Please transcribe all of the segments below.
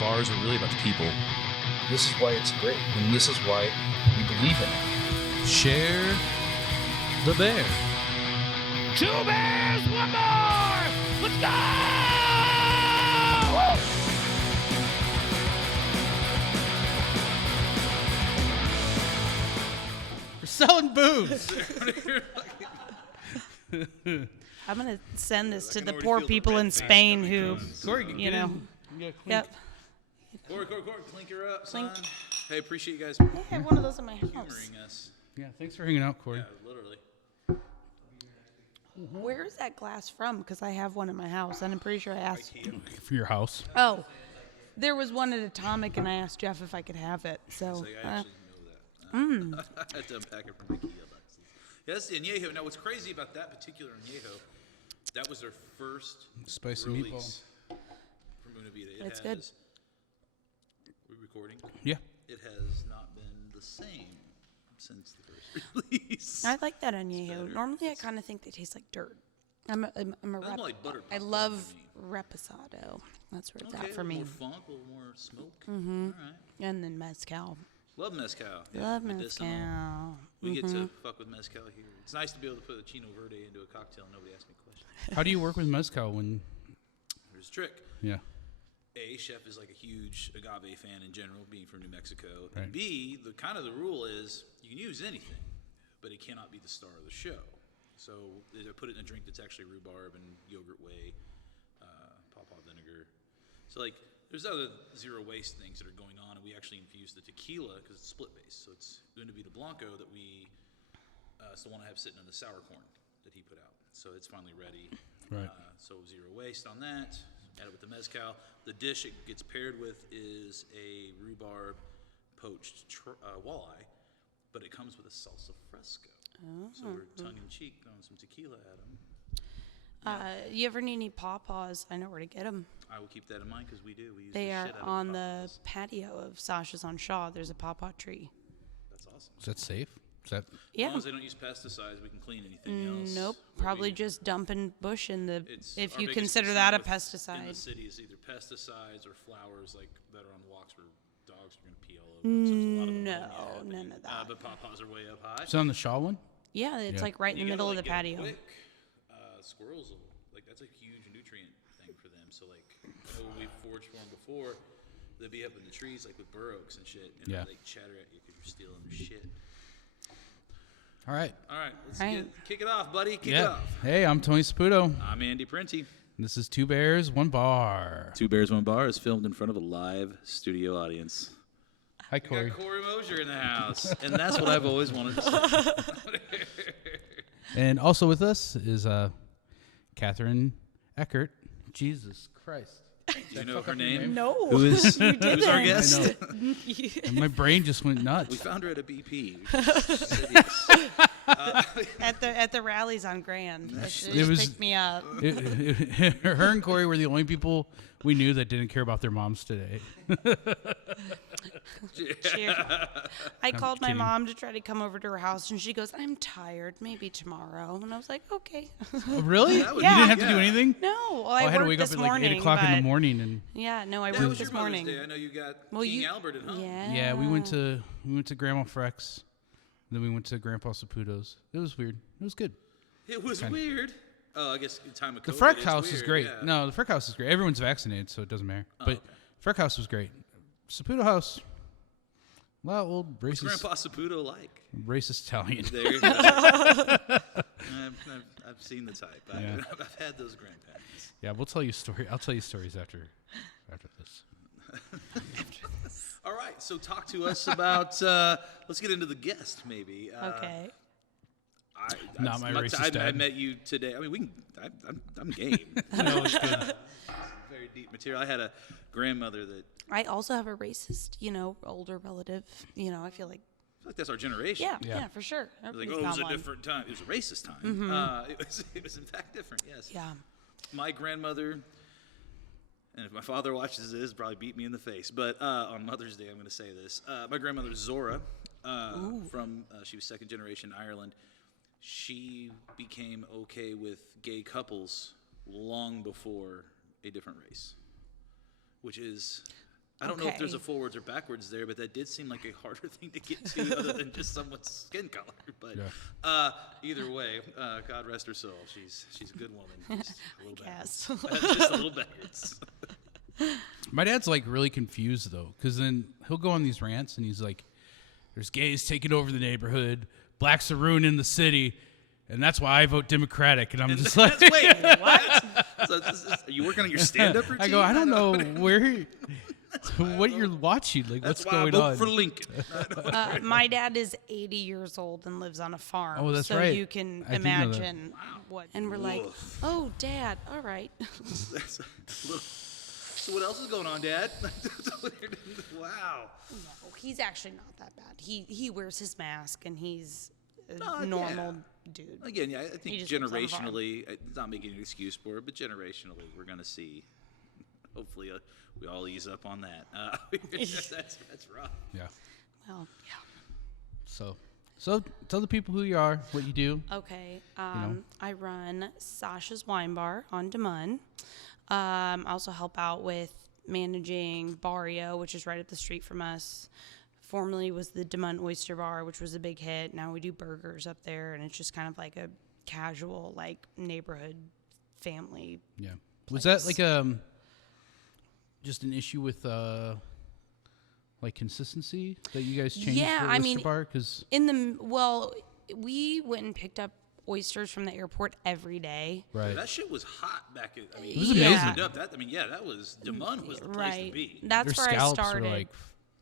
Bars are really about the people. This is why it's great, and this is why we believe in it. Share the bear. 2 bears, 1 more! Let's go! We're selling booze. I'm going to send this to the poor people in Spain who, Corey, you know. Yep. Corey, clink her up, Clink. son. Hey, appreciate you guys I have one of those in my house. humoring us. Yeah, thanks for hanging out, Corey. Yeah, literally. Where is that glass from? Because I have one in my house, and I'm pretty sure I asked. For your house. Oh, there was one at Atomic, and I asked Jeff if I could have it. So, Like, I actually know that. I had to unpack it from IKEA. Yes, Añejo. Now, what's crazy about that particular Añejo, that was their first Spicy release from Una Vida. It's good. We're recording. Yeah. It has not been the same since the first release. I like that añejo. better. Normally, I kind of think they taste like dirt. I'm a more like butter I popcorn love to reposado. That's where it's Okay, at for a me. little more funk, a little more smoke. Mm-hmm. All right. And then mezcal. Love mezcal. Love medicinal. mezcal. We get to fuck with mezcal here. It's nice to be able to put a Chino Verde into a cocktail and nobody asks me questions. How do you work with mezcal when? There's a trick. Yeah. A, Chef is like a huge agave fan in general, being from New Mexico. Right. And B, the rule is you can use anything, but it cannot be the star of the show. So they put it in a drink that's actually rhubarb and yogurt whey, pawpaw vinegar. So like there's other zero waste things that are going on, and we actually infuse the tequila because it's split base. So it's Una Vida Blanco that it's the one I have sitting in the sour corn that he put out. So it's finally ready. Right. So zero waste on that. Add it with the mezcal. The dish it gets paired with is a rhubarb poached walleye, but it comes with a salsa fresco. So we're tongue-in-cheek throwing some tequila at them. You ever need any pawpaws? I know where to get them. I will keep that in mind because we do. We use They the are shit out of on the the pawpaws. patio of Sasha's on Shaw. There's a pawpaw tree. That's awesome. Is that safe? Is that? As Yeah. long as they don't use pesticides, we can clean anything else. Nope. But Probably we- just dumping bush in the. it's If our you biggest consider concern that a in the pesticide. city is either pesticides or flowers like that are on walks where dogs are going to pee all over them. So there's a lot of ammonia No, happening. none of that. But pawpaws are way up high. Is that on the Shaw one? Yeah, it's Yeah. like right in You the gotta, middle of like, the get patio. Quick. Squirrels, that's a huge nutrient thing for them. So like, I know when we've foraged for them before, they'd be up in the trees like with bur oaks and shit, and Yeah. they chatter at you because you're stealing their shit. All right. All right, let's Right. kick it off, buddy. Kick it Yeah. off. Hey, I'm Tony Saputo. I'm Andy Prenti. This is 2 Bears, 1 Bar. 2 Bears, 1 Bar is filmed in front of a live studio audience. Hi, We Corey. got Corey Mosier in the house, and that's what I've always wanted to say. And also with us is Katharine Eckert. Jesus Christ. Do you know her name? No. Who is you who's our guest? And my brain just went We nuts. found her at a BP. at the rallies on Grand. She It just was- picked me up. Her and Corey were the only people we knew that didn't care about their moms today. Cheers. I called my kidding. mom to try to come over to her house, and she goes, "I'm tired. Maybe tomorrow." And I was like, "Okay." Oh, really? That would You be- didn't have to do yeah. anything? No, well, I had to worked wake up this at like morning, 8 o'clock in the but- morning, and Yeah, no, I That worked was your this Mother's morning. Day. I know you got Well, King you- Albert at home. yeah, we went to Grandma Freck's, then we went to Grandpa Saputo's. It was weird. It was good. It was weird. Oh, I guess in time of COVID. The Freck it's house is weird, great. yeah. No, the Freck house is great. Everyone's vaccinated, so it doesn't matter. But okay. Freck house was great. Saputo house, well, old What's racist, Grandpa Saputo like? racist Italian. There you go. I've seen the type. Yeah. I've had those grandparents. Yeah, we'll tell you story. I'll tell you stories after this. All right, so talk to us about. Let's get into the guest, maybe. Okay. Not my racist I dad. met you today. I mean, we can. I'm game. No, it's good. Very deep material. I had a grandmother that. I also have a racist, older relative. I feel like, I feel like that's our generation. yeah, Yeah. for sure. It was like, Everybody's oh, it was got a one. different time. It was a racist time. It was in fact different. Yes. Yeah. My grandmother, and if my father watches this, probably beat me in the face. But on Mother's Day, I'm going to say this. My grandmother Zora, she was second generation Ireland. She became okay with gay couples long before a different race, which is, I don't know if there's a forwards or backwards there, but that did seem like a harder thing to get to other than just someone's skin color. But either way, God rest her soul. She's a good woman. Just a little Yes. just a little backwards. My dad's like really confused though, because then he'll go on these rants and he's like, "There's gays taking over the neighborhood, blacks are ruining the city, and that's why I vote Democratic." And I'm just like, Wait, what? So are you working on your stand-up routine? I go, I don't know where, what you're watching, like That's what's why going I vote on. for Lincoln. My dad is 80 years old and lives on a farm. Oh, that's so right. you can I did know that. imagine what. And we're like, oh, Dad, all right. That's a little, so what else is going on, Dad? Wow. No, he's actually not that bad. He wears his mask and he's a No, normal dude. Again, yeah, I think He just lives on a farm. generationally, it's not making an excuse for it, but generationally, we're going to see, hopefully, we all ease up on that. That's rough. Yeah. Well, yeah. So tell the people who you are, what you do. Okay. know. I run Sasha's Wine Bar on DeMun. I also help out with managing Barrio, which is right up the street from us. Formerly was the DeMun Oyster Bar, which was a big hit. Now we do burgers up there, and it's just kind of like a casual, like, neighborhood family. Yeah. Was that like just an issue with like consistency that you guys changed Yeah, for I Oyster mean, Bar? Because We went and picked up oysters from the airport every day. right. That shit was hot back in, I mean, It was you amazing. opened up that, that was, DeMun was the place to be. That's Their where I scallops were started. like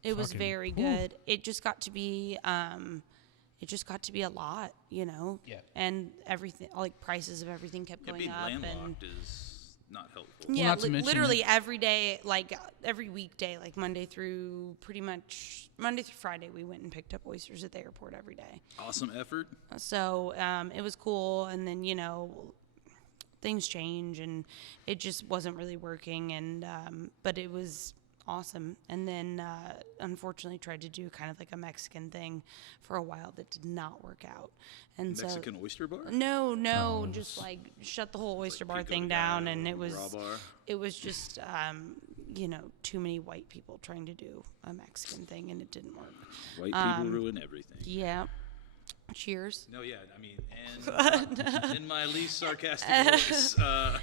It was fucking- very good. It just got to be a lot, you know. Yeah. And everything, like prices of everything kept Yeah, going being up, and landlocked is not helpful. yeah, not to mention literally every day, like every weekday, like Monday through Friday, we went and picked up oysters at the airport every day. Awesome effort. So it was cool, and then things change, and it just wasn't really working, and but it was awesome. And then unfortunately tried to do kind of like a Mexican thing for a while that did not work out. And Mexican oyster bar? No, just like shut the whole oyster bar Pico thing de down, Gallo, and raw bar. it was just too many white people trying to do a Mexican thing, and it didn't work. White people ruin everything. Yeah. Cheers. No, yeah, I mean, and in my least sarcastic voice.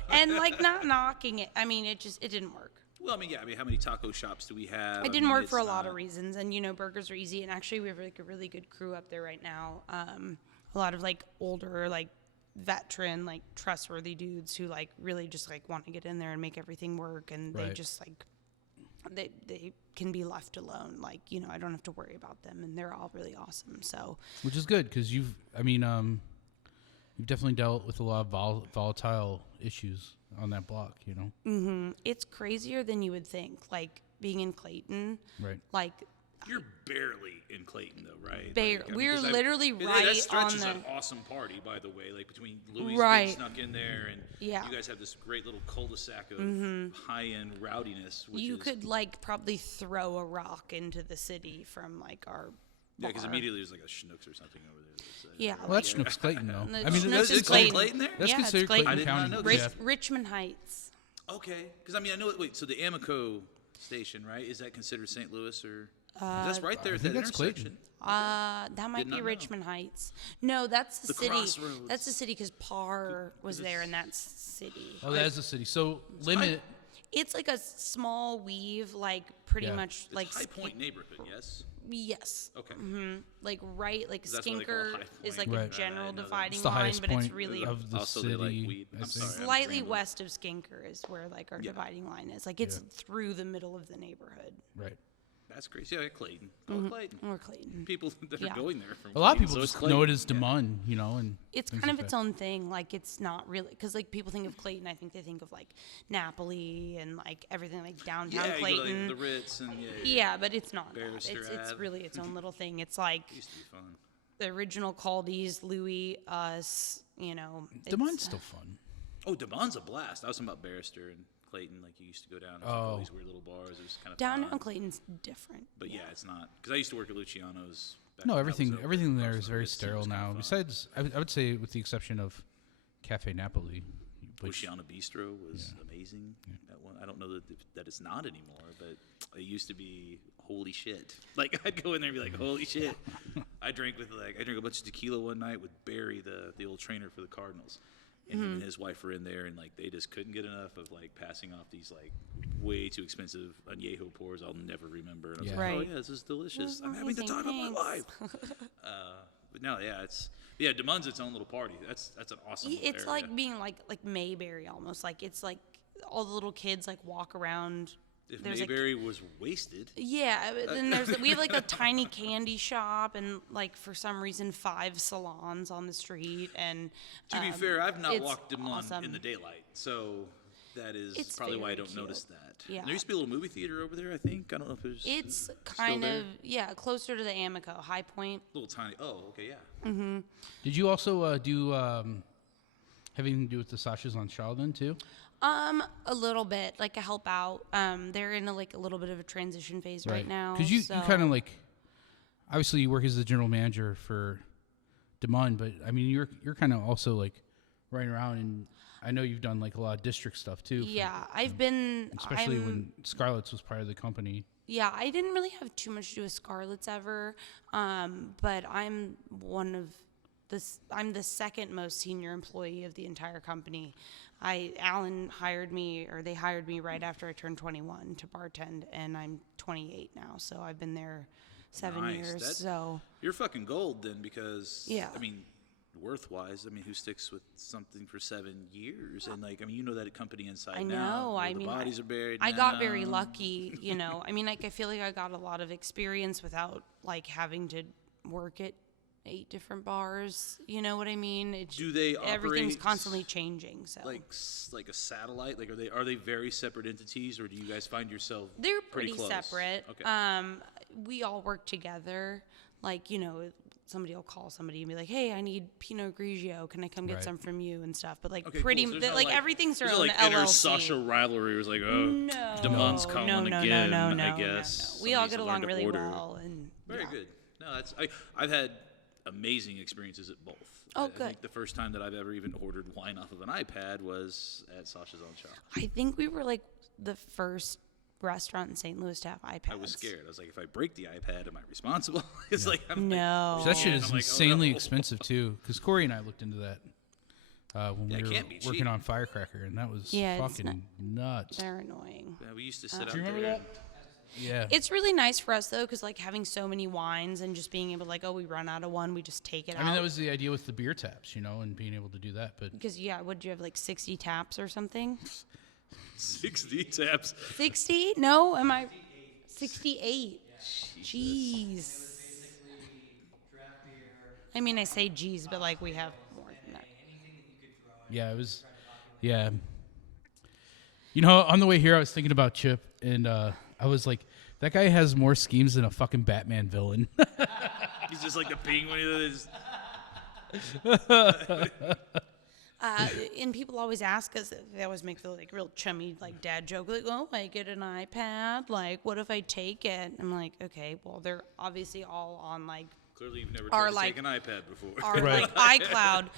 And like not knocking it. I mean, it didn't work. Well, I mean, how many taco shops do we have? It didn't work for a lot of reasons, and burgers are easy. And actually, we have like a really good crew up there right now. A lot of like older, like veteran, like trustworthy dudes who like really just like want to get in there and make everything work, and they Right. just like they can be left alone. Like I don't have to worry about them, and they're all really awesome. So Which is good because you've definitely dealt with a lot of volatile issues on that block, it's crazier than you would think. Like being in Clayton, Right. like. You're barely in Clayton, though, right? We're 'cause literally that right stretch on is the. an awesome party, by the way. Like between Louis Right. snuck in there, and Yeah. you guys have this great little cul-de-sac of high-end rowdiness. Which You is, could like probably throw a rock into the city from like our. yeah, because bar. immediately there's like a Schnucks or something over there. Yeah. Well, that's Schnucks Clayton, though. No, I mean, Schnucks that's is Is Clayton Clayton. there? That's Yeah, it's considered Clayton. Clayton I did not County. know Rich, that. Richmond Heights. Okay, because I mean, I know. Wait, so the Amoco station, right? Is that considered St. Louis or? That's right there I at think that that's Clayton. intersection. That might Did be not know. Richmond Heights. No, that's the, The city. crossroads. That's the city because Parr was there, and that's city. Oh, that is the city. So limit. It's like a small weave, like pretty Yeah. much It's like High Point neighborhood, yes. Yes. Okay. Like right, like That's why they call it Skinker High is Point. like Right. a Right, general I know that. dividing It's the line, highest but point it's really of the Also, city. they like weed. I I'm think. sorry. slightly random. west of Skinker is where like our dividing line is. Like it's through the middle of the neighborhood. Right. That's crazy. Yeah, Clayton. Call it Clayton. Or Clayton. People that Yeah. are going there from A lot of Clayton, people so it's just know it Clayton. as DeMun, and It's things kind of like its that. own thing. Like it's not really because like people think of Clayton. I think they think of like Napoli and like everything like downtown Yeah, you go to, Clayton. like, the Ritz and Yeah, but it's not that. Barrister It's Ave. really its own little thing. It's like It used to be fun. the original Caldies, Louis, us. DeMun's still fun. Oh, DeMon's a blast. I was talking about Barrister and Clayton. Like you used to go down to all these weird little bars. It was kind of Downtown fun. Clayton's different. But yeah, it's not because I used to work at Luciano's. back No, when that was open everything there across is the very Ritz, so it sterile was kinda now. fun. Besides, I would say with the exception of Cafe Napoli, Oceana Bistro was amazing. That one, I don't know that it's not anymore, but it used to be holy shit. Like I'd go in there and be like, holy shit. I drank a bunch of tequila one night with Beary, the old trainer for the Cardinals. And him and his wife were in there, and like they just couldn't get enough of like passing off these like way too expensive añejo pours I'll never remember. And I was like, Right. oh yeah, this is delicious. I'm having the amazing, time of my life. thanks. But no, DeMun's its own little party. That's an awesome. It's area. like being like Mayberry almost. Like it's like all the little kids like walk around. If There's like, Mayberry was wasted. yeah, but then we have like a tiny candy shop and like for some reason 5 salons on the street. And To be fair, I've not it's walked DeMun awesome. in the daylight, so that is It's probably why I very don't cute. notice that. Yeah. And there used to be a little movie theater over there, I think. I don't know if it's It's still kind there. of closer to the Amico High Point. Little tiny. Oh, okay, yeah. Did you also do have anything to do with the Sashas on Shaw then too? A little bit, like a help out. They're in a little bit of a transition phase right now. Because you so. kind of like, obviously you work as the general manager for DeMun, but I mean you're kind of also like running around, and I know you've done like a lot of district stuff too. Yeah, I've been. Especially when Scarlett's was part of the company. Yeah, I didn't really have too much to do with Scarlett's ever, but I'm I'm the second most senior employee of the entire company. Alan hired me, or they hired me right after I turned 21 to bartend, and I'm 28 now, so I've been there 7 Nice. years. So You're fucking gold then, because Yeah. I mean, worth-wise, I mean, who sticks with something for 7 years? And like, I mean, you know that company inside I now. know. where I the mean, bodies are buried. I got now. very lucky, you know. I mean, like I feel like I got a lot of experience without like having to work at 8 different bars. You know what I mean? Do they Everything's operate constantly changing. So like a satellite? Like, are they very separate entities, or do you guys find yourself they're pretty pretty close? separate. Okay. We all work together. Like, you know, somebody will call somebody and be like, "Hey, I need Pinot Grigio. Can I come get Right. some from you?" and stuff. But like, Okay, pretty cool. So there's like no, everything's their there's own no, like, inner LLC. Sasha rivalry. It was like, oh, No, DeMun's calling again. I no. guess We all Somebody's get learned along to really order. well, and Very yeah. good. No, I've had amazing experiences at both. Oh, I good. think the first time that I've ever even ordered wine off of an iPad was at Sasha's on Shop. I think we were like the first restaurant in St. Louis to have iPads. I was scared. I was like, if I break the iPad, am I responsible? It's like, I'm No. So that shit Oh, is I'm like, oh, insanely no. expensive too. Because Corey and I looked into that when Yeah, it we were can't be working cheap. on Firecracker, and that was Yeah, it's fucking nuts. They're annoying. Yeah, we used to sit out Do you there. remember that? Yeah. It's really nice for us though, because like having so many wines and just being able to like, oh, we run out of one, we just take it out. I mean, that was the idea with the beer taps, you know, and being able to do that. But because would you have like 60 taps or something? 60 taps. 60? No, am I 68? Jeez. I mean, I say geez, but like we have more than that. yeah, it was, yeah. You know, on the way here, I was thinking about Chip, and I was like, that guy has more schemes than a fucking Batman villain. He's just like the penguin. Is And people always ask us, they always make the like real chummy like dad joke, like, oh, I get an iPad, like, what if I take it? I'm like, okay, well, they're obviously all on like Clearly, you've never Are tried to like- take an iPad before. our Right. like iCloud.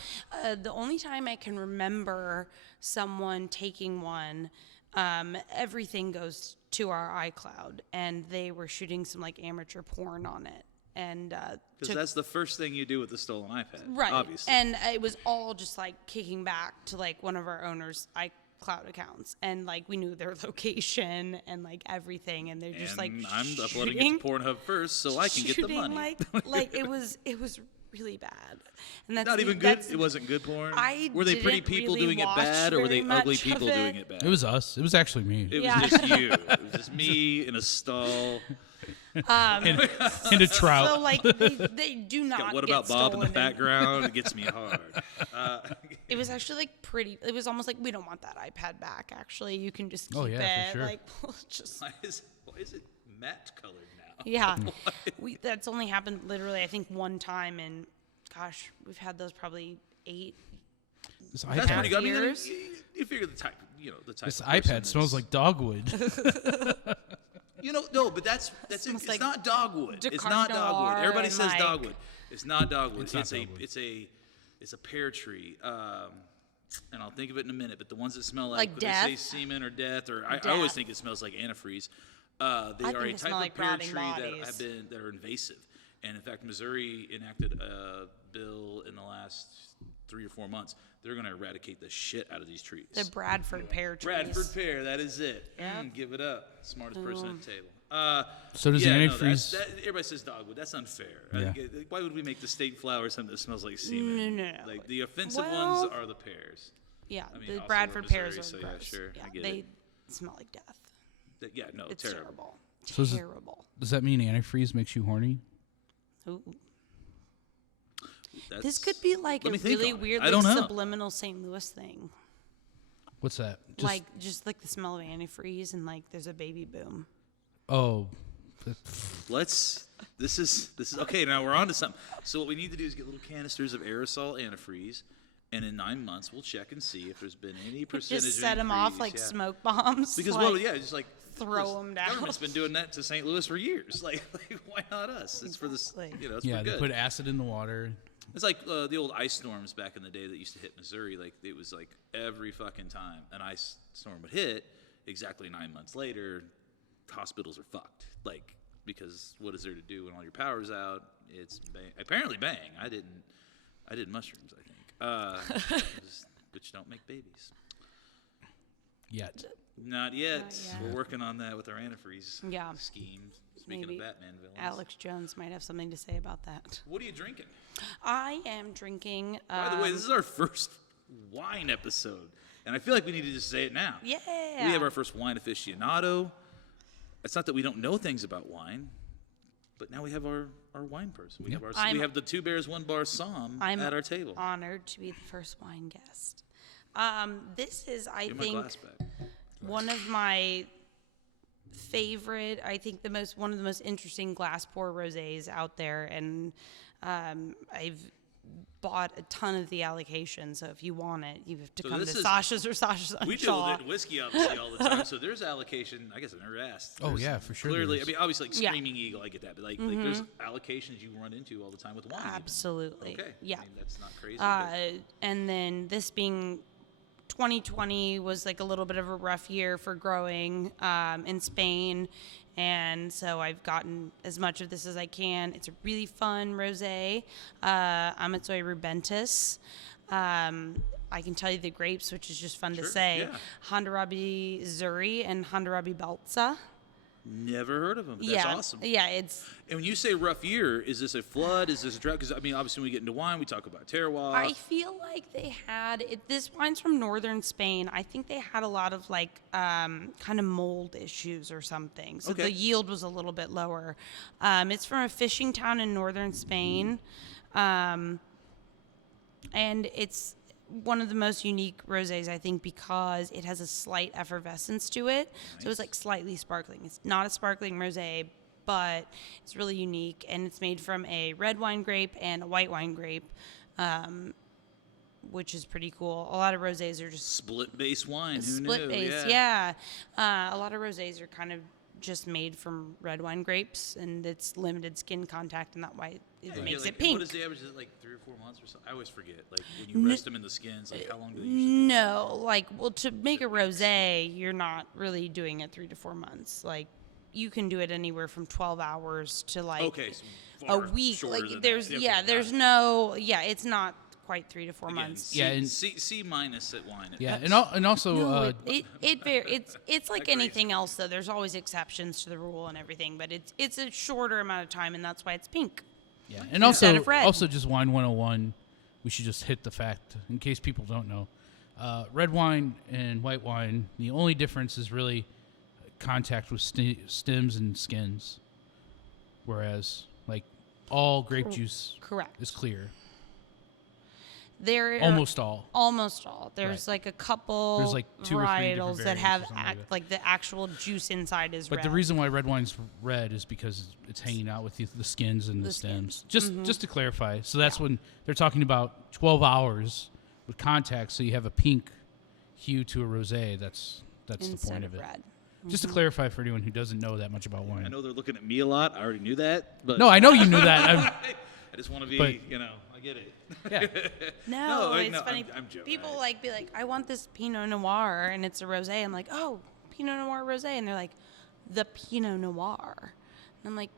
The only time I can remember someone taking one, everything goes to our iCloud, and they were shooting some like amateur porn on it, and Because that's the first thing you do with the stolen iPad. right, Obviously. and it was all just like kicking back to like one of our owners' iCloud accounts, and like we knew their location and like everything, and they're just like And I'm uploading shooting- it to Pornhub first so I can get the shooting, money. like it was really bad, and that's Not the- even good. that's- It wasn't good porn. I Were they pretty didn't people really doing it watch bad, or were they very ugly much of people doing it. it bad? It was us. It was actually me. It Yeah. was just you. It was just me in a stall. And a trout. So like they do not. What get about Bob in the stolen. background? It gets me hard. It was actually like pretty. It was almost like we don't want that iPad back. Actually, you can just keep Oh, yeah, it. for sure. Like just Why is it matte colored now? yeah. That's only happened literally I think one time, and gosh, we've had those probably 8. This That's iPad, pretty good. I mean, years. you figure the type, the type. this of person iPad smells is- like dogwood. No, but that's it. Smells It's like not dogwood. Ducat It's not Noir dogwood. Everybody and, says like- dogwood. It's not dogwood. It's not It's dogwood. a pear tree. and I'll think of it in a minute, but the ones that smell Like like, death? they say semen or death, or I always Death. think it smells like antifreeze. They I are think a they type smell of like pear rotting tree bodies. that are invasive. And in fact, Missouri enacted a bill in the last 3 or 4 months. They're going to eradicate the shit out of these trees. The Bradford pear trees. Bradford pear, that is it. Yep. Give it up. Smartest person at the table. So does the antifreeze- everybody says dogwood. That's unfair. Yeah. Why would we make the state flower something that smells like semen? No. Like the offensive Well- ones are the pears. Yeah, I mean, the also Bradford we're Missouri, pears so are yeah, gross. sure, I get they it. smell like death. Yeah, no, It's terrible. terrible. So is it- Terrible. Does that mean antifreeze makes you horny? Ooh. That's- This could be like let a me think really on it. weird, I like don't know. subliminal St. Louis thing. What's that? Like just like the smell of antifreeze and like there's a baby boom. Oh, This is okay. Now we're on to something. So what we need to do is get little canisters of aerosol antifreeze, and in 9 months we'll check and see if there's been any percentage. Just set them off increase, like yeah. smoke bombs. Because like, well, yeah, just like throw 'em down. Government's been doing that to St. Louis for years. Like why not us? It's for this. Exactly. It's yeah, for they good. put acid in the water. It's like the old ice storms back in the day that used to hit Missouri. Like it was like every fucking time an ice storm would hit, exactly 9 months later, hospitals are fucked. Like because what is there to do when all your power's out? It's apparently bang. I did mushrooms. I think, which don't make babies. Yet. Not yet. Not yet. We're working on that with our antifreeze Yeah. scheme. Speaking Maybe of Batman villains, Alex Jones might have something to say about that. what are you drinking? I am drinking. By the way, this is our first wine episode, and I feel like we need to just say it now. Yeah. We have our first wine aficionado. It's not that we don't know things about wine, but now we have our wine person. We have the Two Bears, One Bar Somm I'm at our table. honored to be the first wine guest. This is, I Give my think, glass back. one of my favorite. I think one of the most interesting glass pour rosés out there, and I've bought a ton of the allocation. So if you want it, you have to So come to this is- Sasha's or Sasha's on We deal Shaw. with whiskey obviously all the time, so there's allocation. I guess I never asked. Oh, There's yeah, for sure Clearly, there I is. mean, obviously, like Yeah. Screaming Eagle, I get that, but like there's allocations you run into all the time with wine. even. Absolutely. Okay. Yeah. I mean, that's not crazy. but- And then this being 2020 was like a little bit of a rough year for growing in Spain. And so I've gotten as much of this as I can. It's a really fun rosé. Amazoe rubentis. I can tell you the grapes, which is just fun to Sure, say. yeah. Handarabi Zuri and Handarabi Balza. Never heard of them. But yeah. That's awesome. Yeah, it's And when you say rough year, is this a flood? Is this a drought? Because I mean, obviously, when we get into wine, we talk about terroir. I feel like they had this wine's from northern Spain. I think they had a lot of like kind of mold issues or something, so Okay. the yield was a little bit lower. It's from a fishing town in northern Spain, and it's one of the most unique rosés, I think, because it has a slight effervescence to it. So it's like slightly sparkling. It's not a sparkling rosé, but it's really unique, and it's made from a red wine grape and a white wine grape, which is pretty cool. A lot of rosés are just Split base wine. Who split knew? base. Yeah. A lot of rosés are kind of just made from red wine grapes, and it's limited skin contact, and that why it makes like, it pink. What is the average? Is it like 3 or 4 months or something? I always forget. Like when you rest them in the skins, like how long do they usually? No, like, well, to make a rosé, you're not really doing it 3 to 4 months. Like, you can do it anywhere from 12 hours to like Okay, so a far week. shorter Like, than there's that. Okay, yeah, got there's it. no it's not quite 3 to 4 Again, months. C, Yeah, and- C minus at wine. Yeah, and also No, it's like Agreed. anything else though. There's always exceptions to the rule and everything, but it's a shorter amount of time, and that's why it's pink. yeah, and Instead of red. also just wine 101. We should just hit the fact in case people don't know. Red wine and white wine, the only difference is really contact with stems and skins, whereas like all grape juice Correct. is clear. There Almost all. Almost all. There's Right. like a couple There's like 2 or 3 different varietals that variants have or something like that. like the actual juice inside is But red. the reason why red wine's red is because it's hanging out with the skins and the stems. Just to clarify. So that's when they're talking about 12 hours with contact, so you have a pink hue to a rosé. That's the instead point of of it. red. Just to clarify for anyone who doesn't know that much about wine. I know they're looking at me a lot. I already knew that. But No, I know you knew that. I just want to be, But- I get it. Yeah. No, like, it's no, funny. I'm joking. People be like, I want this Pinot Noir, and it's a rosé. I'm like, oh, Pinot Noir rosé, and they're like, the Pinot Noir, and I'm like,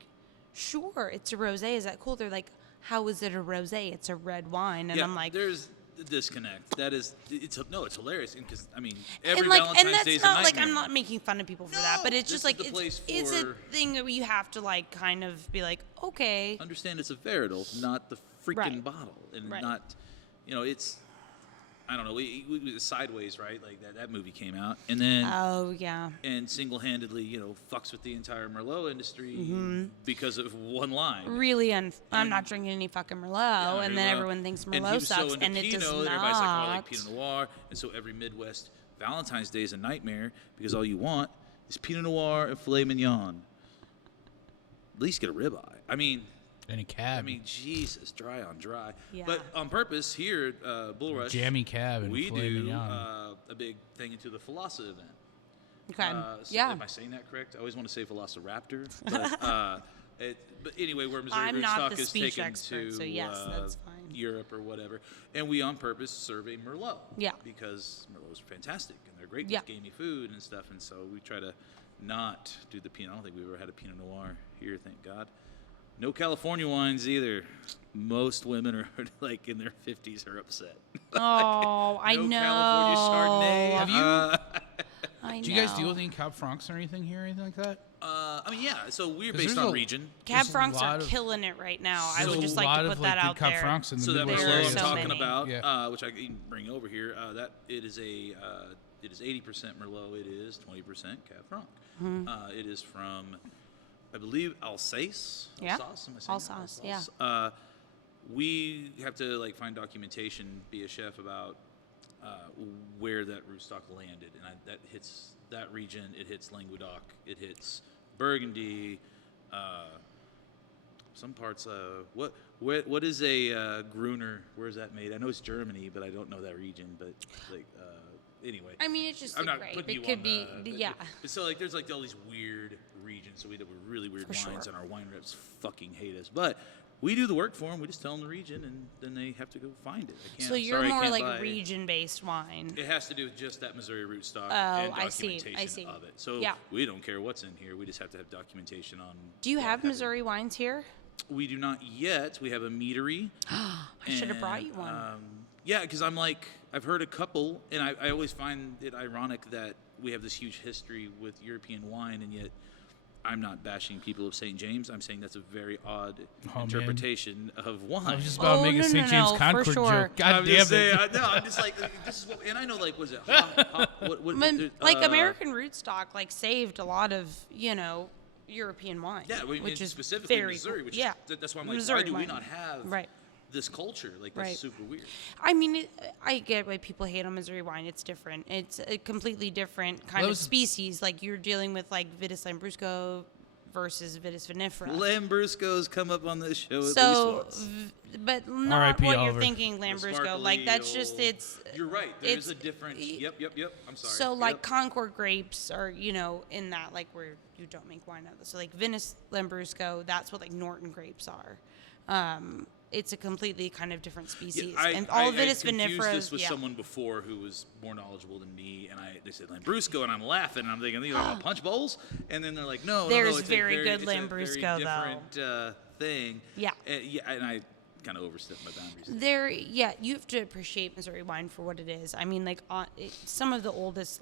sure, it's a rosé. Is that cool? They're like, how is it a rosé? It's a red wine, and Yeah, I'm like, there's a disconnect. It's hilarious because every and like, Valentine's and that's Day is not a like nightmare. I'm not making fun of people for that, No, but it's this just like is the place it's a for- thing that you have to like kind of be like, okay, Understand it's a varietal, not the freaking Right. bottle, and Right. not, it's. I don't know. We Sideways, right? Like that movie came out, and then oh yeah, and single-handedly, fucks with the entire Merlot industry because of one line. really, I'm not drinking any fucking Merlot, and then Merlot. everyone thinks And he Merlot was so sucks, into and it Pinot, does everybody's like, oh, I like not. Pinot Noir, and so every Midwest Valentine's Day is a nightmare because all you want is Pinot Noir and filet mignon. At least get a ribeye. And a cab. Jesus, dry on dry. Yeah. But on purpose here at Bull Rush, Jammy cab and we filet do mignon. a big thing into the Philosoph event. Okay, So yeah. Am I saying that correct? I always want to say Velociraptor. But anyway, where Missouri I'm not Rootstock the is speech taken expert, to so yes, that's fine. Europe or whatever. And we on purpose serve a Merlot. Yeah. Because Merlots are fantastic and they're great Yeah. with gamey food and stuff. And so we try to not do the Pinot. I don't think we've ever had a Pinot Noir here, thank God. No California wines either. Most women are like in their 50s are upset. Oh, I no know. California Chardonnay. Have you- I know. Do you guys deal with any Cab Francs or anything here, or anything like that? Yeah. So we're 'Cause based there's on a- region. Cab There's a Francs lot are of- killing it right now. I So would just a like lot to of, put that good out Cab there. Francs in the So that Midwest Merlot There I'm are so talking many. about, Yeah. which I can bring over here, that it is it is 80% Merlot. It is 20% Cab Franc. It is from, I believe, Alsace. Yeah. Alsace, am I saying that? Alsace, yeah. We have to find documentation, be a chef about where that rootstock landed, and that hits that region. It hits Languedoc. It hits Burgundy. Some parts. What is a Gruner? Where is that made? I know it's Germany, but I don't know that region. But anyway. I mean, it's just I'm a not grape. putting you It could on be, yeah. But so there's all these weird regions. So we have really weird For wines, sure. and our wine reps fucking hate us. But we do the work for them. We just tell them the region, and then they have to go find it. I can't, So you're sorry, I more can't like buy it. region-based wine. It has to do with just that Missouri rootstock Oh, and I see, documentation I see. of it. So Yeah. we don't care what's in here. We just have to have documentation on. Do you what have happened. Missouri wines here? We do not yet. We have a meadery. I should have brought you And, one. Yeah, because I've heard a couple, and I always find it ironic that we have this huge history with European wine, and yet I'm not bashing people of St. James. I'm saying that's a very odd man. interpretation of wine. I was just about Oh, to make a no, St. no, James no, for Concord sure. joke. God I'm damn just it. saying, no, I'm just like, this is what, and I know, like, was it Like American rootstock, like saved a lot of European wine. Yeah, which is specifically very Missouri, cool. which yeah. is, that's why I'm like, Missouri why do we wine. not have Right. this culture? Like, that's Right. super weird. I mean, I get why people hate on Missouri wine. It's different. It's a completely different kind Well, of was- species. Like you're dealing with like Vitis Lambrusco versus Vitis vinifera. Lambrusco's come up on this show at So, least once. But not R.I.P. what Oliver. you're thinking, The Lambrusco. Like that's just sparkly it's. You're right. There's it's- a different. Yep. I'm sorry. So like Yep. Concord grapes are in that like where you don't make wine out of. So like Venice Lambrusco, that's what like Norton grapes are. It's a completely kind of different species, and all Vitis I confused vinifera. this with someone before who was more knowledgeable than me, and they said Lambrusco, and I'm laughing, and I'm thinking these are all punch bowls, and then they're like, no, There's it's very a good it's a Lambrusco, very though. different thing. Yeah. And I kind of overstepped my boundaries. You have to appreciate Missouri wine for what it is. I mean, like some of the oldest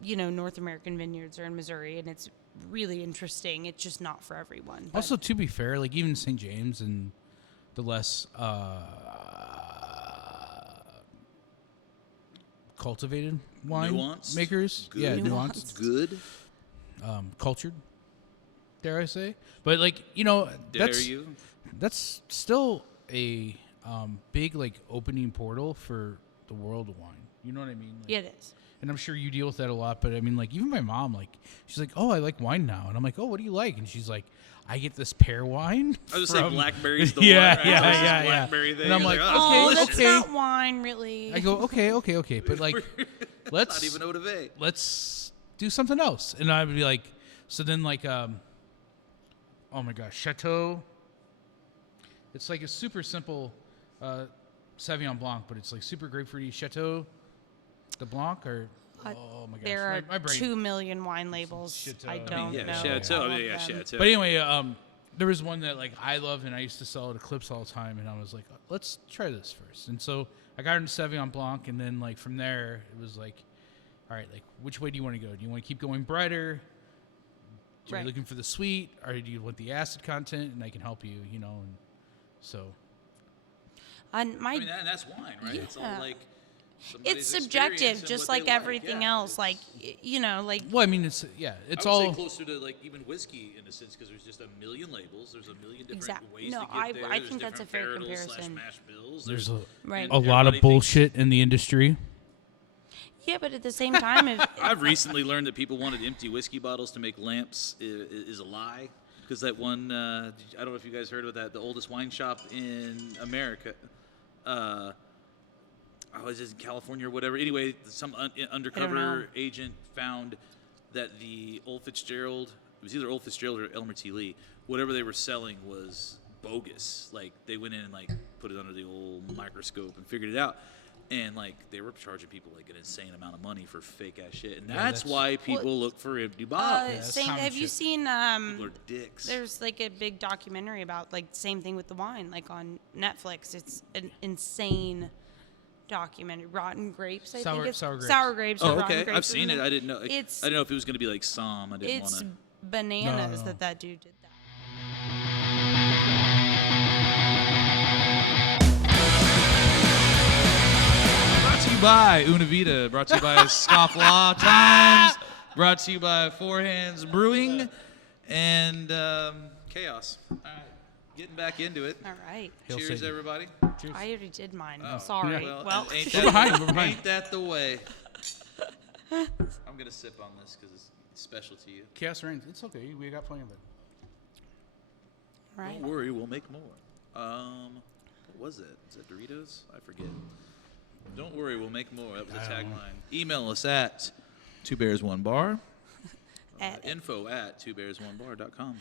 North American vineyards are in Missouri, and it's really interesting. It's just not for everyone. but- Also, to be fair, like even St. James and the less cultivated wine Nuanced? makers, Good. yeah, Nuanced. nuanced, Good. cultured, dare I say? But Dare you? that's still a big like opening portal for the world of wine. You know what I mean? Like, yeah, it is. And I'm sure you deal with that a lot, but I mean, like, even my mom, like, she's like, oh, I like wine now. And I'm like, oh, what do you like? And she's like, I get this pear wine. I was just saying from-" blackberry's the Yeah, one, right? yeah, So it's this yeah, yeah. blackberry thing. And I'm You're like, Oh, okay, that's okay. not wine, really. I go, okay. But, like, let's Not even eau de vie. let's do something else. And I would be like, so then, like, oh, my gosh, Chateau It's like a super simple Sauvignon Blanc, but it's like super grapefruity. Chateau de Blanc, or oh my gosh, There are my brain. 2 million wine labels. Chateau. I don't know. Chateau. all of Yeah, them. Chateau. But anyway, there was one that like I loved, and I used to sell at Eclipse all the time, and I was like, let's try this first. And so I got into Sauvignon Blanc, and then like from there, it was like, all right, like which way do you want to go? Do you want to keep going brighter? Are you looking for the sweet, or do you want the acid content? And I can help you, you know. And so, And I mean, that's wine, right? It's all like it's somebody's subjective, experience and just what like they everything Yeah, else. Like, you know, like well, I mean, it's I would all say closer to like even whiskey in a sense because there's just a million labels. There's a million different Exactly. ways No, to get I- there. I There's think that's a different fair varietals comparison. /mash bills. there's a right. a lot of everybody bullshit in the industry. Yeah, but at the same time, if I've recently learned that people wanted empty whiskey bottles to make lamps is a lie. Because that one, I don't know if you guys heard of that, the oldest wine shop in America. I was just in California or whatever. Anyway, some undercover agent found that the Old Fitzgerald, it was either Old Fitzgerald or Elmer T. Lee, whatever they were selling was bogus. Like, they went in and, like, put it under the old microscope and figured it out. And, like, they were charging people, like, an insane amount of money for fake-ass shit. And that's why people look for empty bottles. same, common have you shit. seen? People are dicks. There's like a big documentary about like same thing with the wine, like on Netflix. It's an insane documentary. Rotten Grapes, I Sour- think it's Sour Grapes. Sour Grapes. or Oh, Rotten okay. Grapes I've or seen it. something. I didn't know. I It's didn't know if it was going to be like Somm. I didn't want it's to. bananas No. that dude did that. Brought to you by Una Vida. Brought to you by Scofflaw Times. Brought to you by Four Hands Brewing and Chaos. All right, getting back into it. All right. Hail Cheers, Satan. everybody. I already did mine. Oh, Sorry. Well, ain't We're behind, we're behind. Ain't that the way? I'm gonna sip on this because it's special to you. Chaos reigns. It's okay. We got plenty of it. right. Don't worry, we'll make more. What was it? Is that Doritos? I forget. Don't worry, we'll make more. That was a tagline. Email us at twobearsonebar. Info at twobearsonebar.com.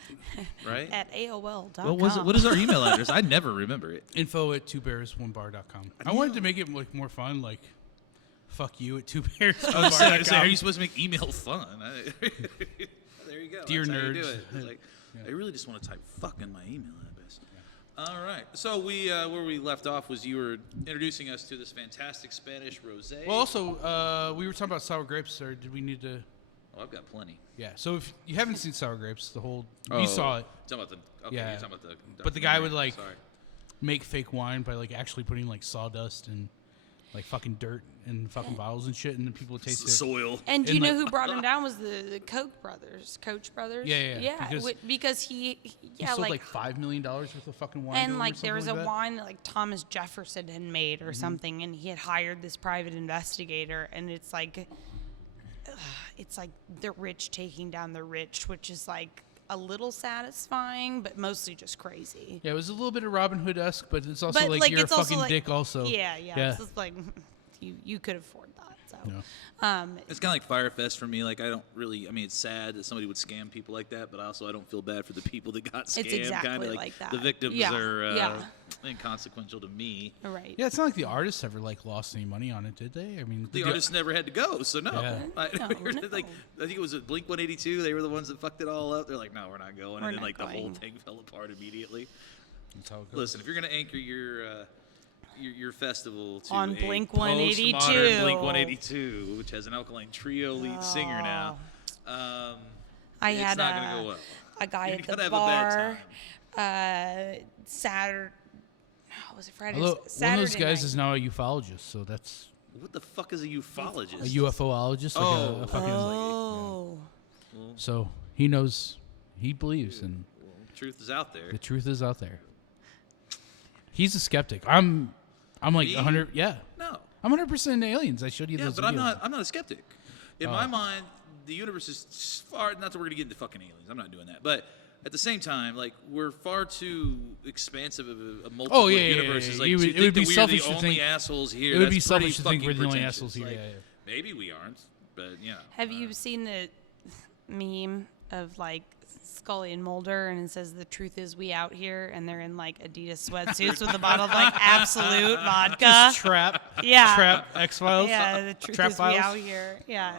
Right? At AOL.com. What was it? What is our email address? I never remember it. Info at twobearsonebar.com. I wanted to make it like more fun, like fuck you at twobearsonebar.com. Are you supposed to make email fun? There you go. Dear That's how you do nerds. it. It's like, I really just want to type fuck in my email address. All right. So we where we left off was you were introducing us to this fantastic Spanish rosé. Well, also, we were talking about sour grapes, or did we need to? Oh, I've got plenty. Yeah. So if you haven't seen sour grapes, the whole you saw it. Talking about the okay, Yeah. you're talking about the But the guy would documentary. like Sorry. make fake wine by like actually putting like sawdust and like fucking dirt and fucking bottles and shit, and then people would taste it. Soil. And do And you know like- who brought him down was the Koch brothers, Coach brothers. Yeah. Because he He sold like $5 million worth of fucking wine. to and him or like there was something a like that. wine that like Thomas Jefferson had made or something, and he had hired this private investigator, and it's like the rich taking down the rich, which is like a little satisfying, but mostly just crazy. Yeah, it was a little bit of Robin Hood-esque, but it's also But like like you're a it's also fucking like, dick also. Yeah. Yeah. It's just like you could afford that. So Yeah. It's kind of like Fire Fest for me. Like I don't really. I mean, it's sad that somebody would scam people like that, but also I don't feel bad for the people that got scammed. It's exactly Kinda like that. The victims Yeah, are yeah. inconsequential to me. Right. Yeah, it's not like the artists ever like lost any money on it, did they? I mean, The artists never had to go, so no. Yeah. No. Like I think it was Blink 182. They were the ones that fucked it all up. They're like, no, we're not going, We're and then not like the whole going. thing fell apart immediately. That's how it goes. Listen, if you're gonna anchor your festival to On a Blink postmodern 182. Blink 182, which has an Alkaline Trio lead singer now. I It's had not gonna go well. a guy You're at gonna the have a bad bar Saturday. Oh, was it Friday? Although, one Saturday of those guys night. is now a ufologist, so that's What the fuck is a ufologist? a UFOologist. Like Oh. a fucking. Oh, So he knows, he believes, and Truth is out there. the truth is out there. He's a skeptic. I'm like Me? 100. Yeah, No. I'm 100% aliens. I showed you Yeah, those but videos. I'm not a skeptic. In my mind, the universe is far. Not that we're gonna get into fucking aliens. I'm not doing that. But at the same time, like we're far too expansive of a multiple Oh, yeah, yeah, universes. yeah. Like It would- to it think would be that we're selfish the to only think- assholes here. it would that's be selfish pretty to think we're fucking the only pretentious. assholes here. Like, Yeah. Maybe we aren't, but you know. have you seen the meme of like Scully and Mulder, and it says the truth is we out here, and they're in like Adidas sweatsuits with a bottle of like Absolute vodka. Trap. Yeah. Trap X-Files. Yeah, the truth Trap is Files. we out here. Yeah.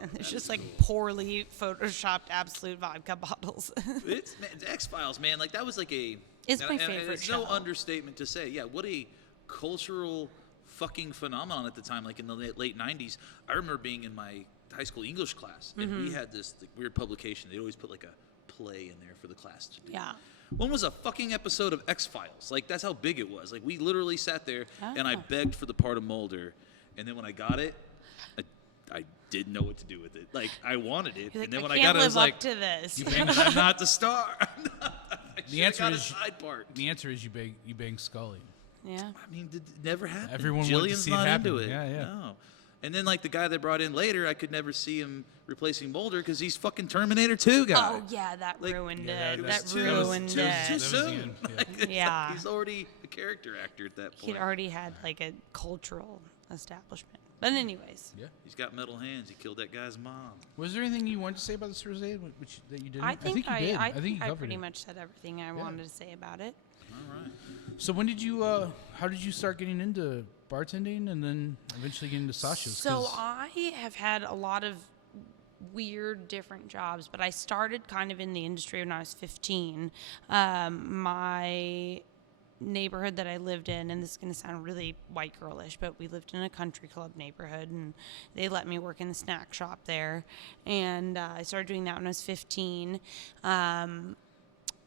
And there's just like poorly photoshopped Absolute vodka bottles. It's X-Files, man. Like that was like a. It's my and favorite It's show. no understatement to say, yeah, what a cultural fucking phenomenon at the time. Like in the late '90s, I remember being in my high school English class, and we had this weird publication. They always put like a play in there for the class to do. Yeah. One was a fucking episode of X-Files. Like that's how big it was. Like we literally sat there, and I begged for the part of Mulder, and then when I got it, I didn't know what to do with it. Like I wanted it, You're and like, then when I I can't got it, I was live like, up to this. I'm not the star. The answer got is a side part. the answer is you bang Scully. Yeah. I mean, it never happened. Everyone wanted to Jillian's see it not happen. into it. Yeah, yeah. No. And then like the guy they brought in later, I could never see him replacing Mulder because he's fucking Terminator 2 guy. Oh yeah, that Like, ruined yeah, it. it was That too- ruined Too it. That was the soon. end, yeah. Like, it's Yeah. like he's already a character actor at that point. He'd already had like a cultural establishment. But anyways, Yeah. He's got metal hands. He killed that guy's mom. Was there anything you wanted to say about this Crusade that you didn't? I think you did. I think you I covered pretty it. much said everything I wanted to say about it. All right. So when did you? How did you start getting into bartending and then eventually getting into Sasha's? So 'Cause- I have had a lot of weird different jobs, but I started kind of in the industry when I was 15. My neighborhood that I lived in, and this is going to sound really white girlish, but we lived in a country club neighborhood, and they let me work in the snack shop there. And I started doing that when I was 15.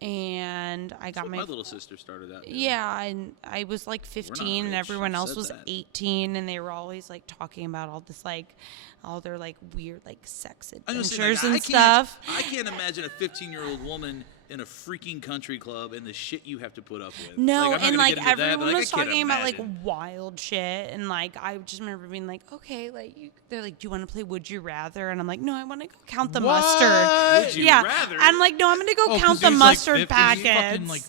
And I got That's what my little sister started out doing. yeah, and I was like 15 and rich, everyone I've else said was that. 18, and they were always like talking about all this like all their like weird like sex I was adventures saying, like, and stuff. I can't imagine a 15-year-old woman in a freaking country club and the shit you have to put up with. No, I'm not and gonna like get into that, everyone but, I was can't talking about like imagine. wild shit, and like I just remember being like, okay, like they're like, do you want to play Would You Rather? And I'm like, no, I want to go count the mustard. Would you yeah, rather? I'm like, no, I'm gonna go Oh, 'cause count the there's, like, mustard 50 packets. Fucking like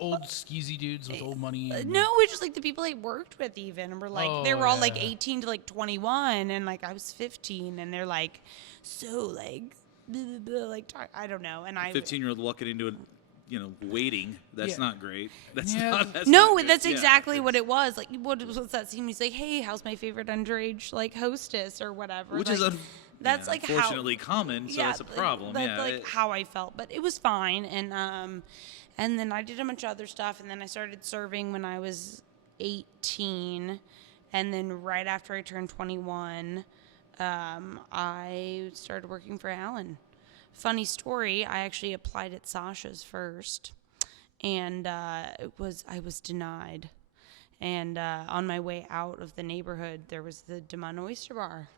old skeezy dudes with old money. And, No, it's just like the people I worked with even were like they Oh, were all like yeah. 18 to like 21, and like I was 15, and they're like so like blah, blah, blah, like I don't know, and I 15-year-old walking into it, waiting. That's Yeah. not great. That's Yeah. not. That's no, not good. that's Yeah, exactly what it was. Like, what's that scene? He's like, "Hey, how's my favorite underage like hostess or whatever?" Which like, is that's like how unfortunately common, so it's a like, problem. That's Yeah, like how I felt, but it was fine. And then I did a bunch of other stuff, and then I started serving when I was 18, and then right after I turned 21, I started working for Alan. Funny story, I actually applied at Sasha's first, and I was denied. And on my way out of the neighborhood, there was the Demon Oyster Bar.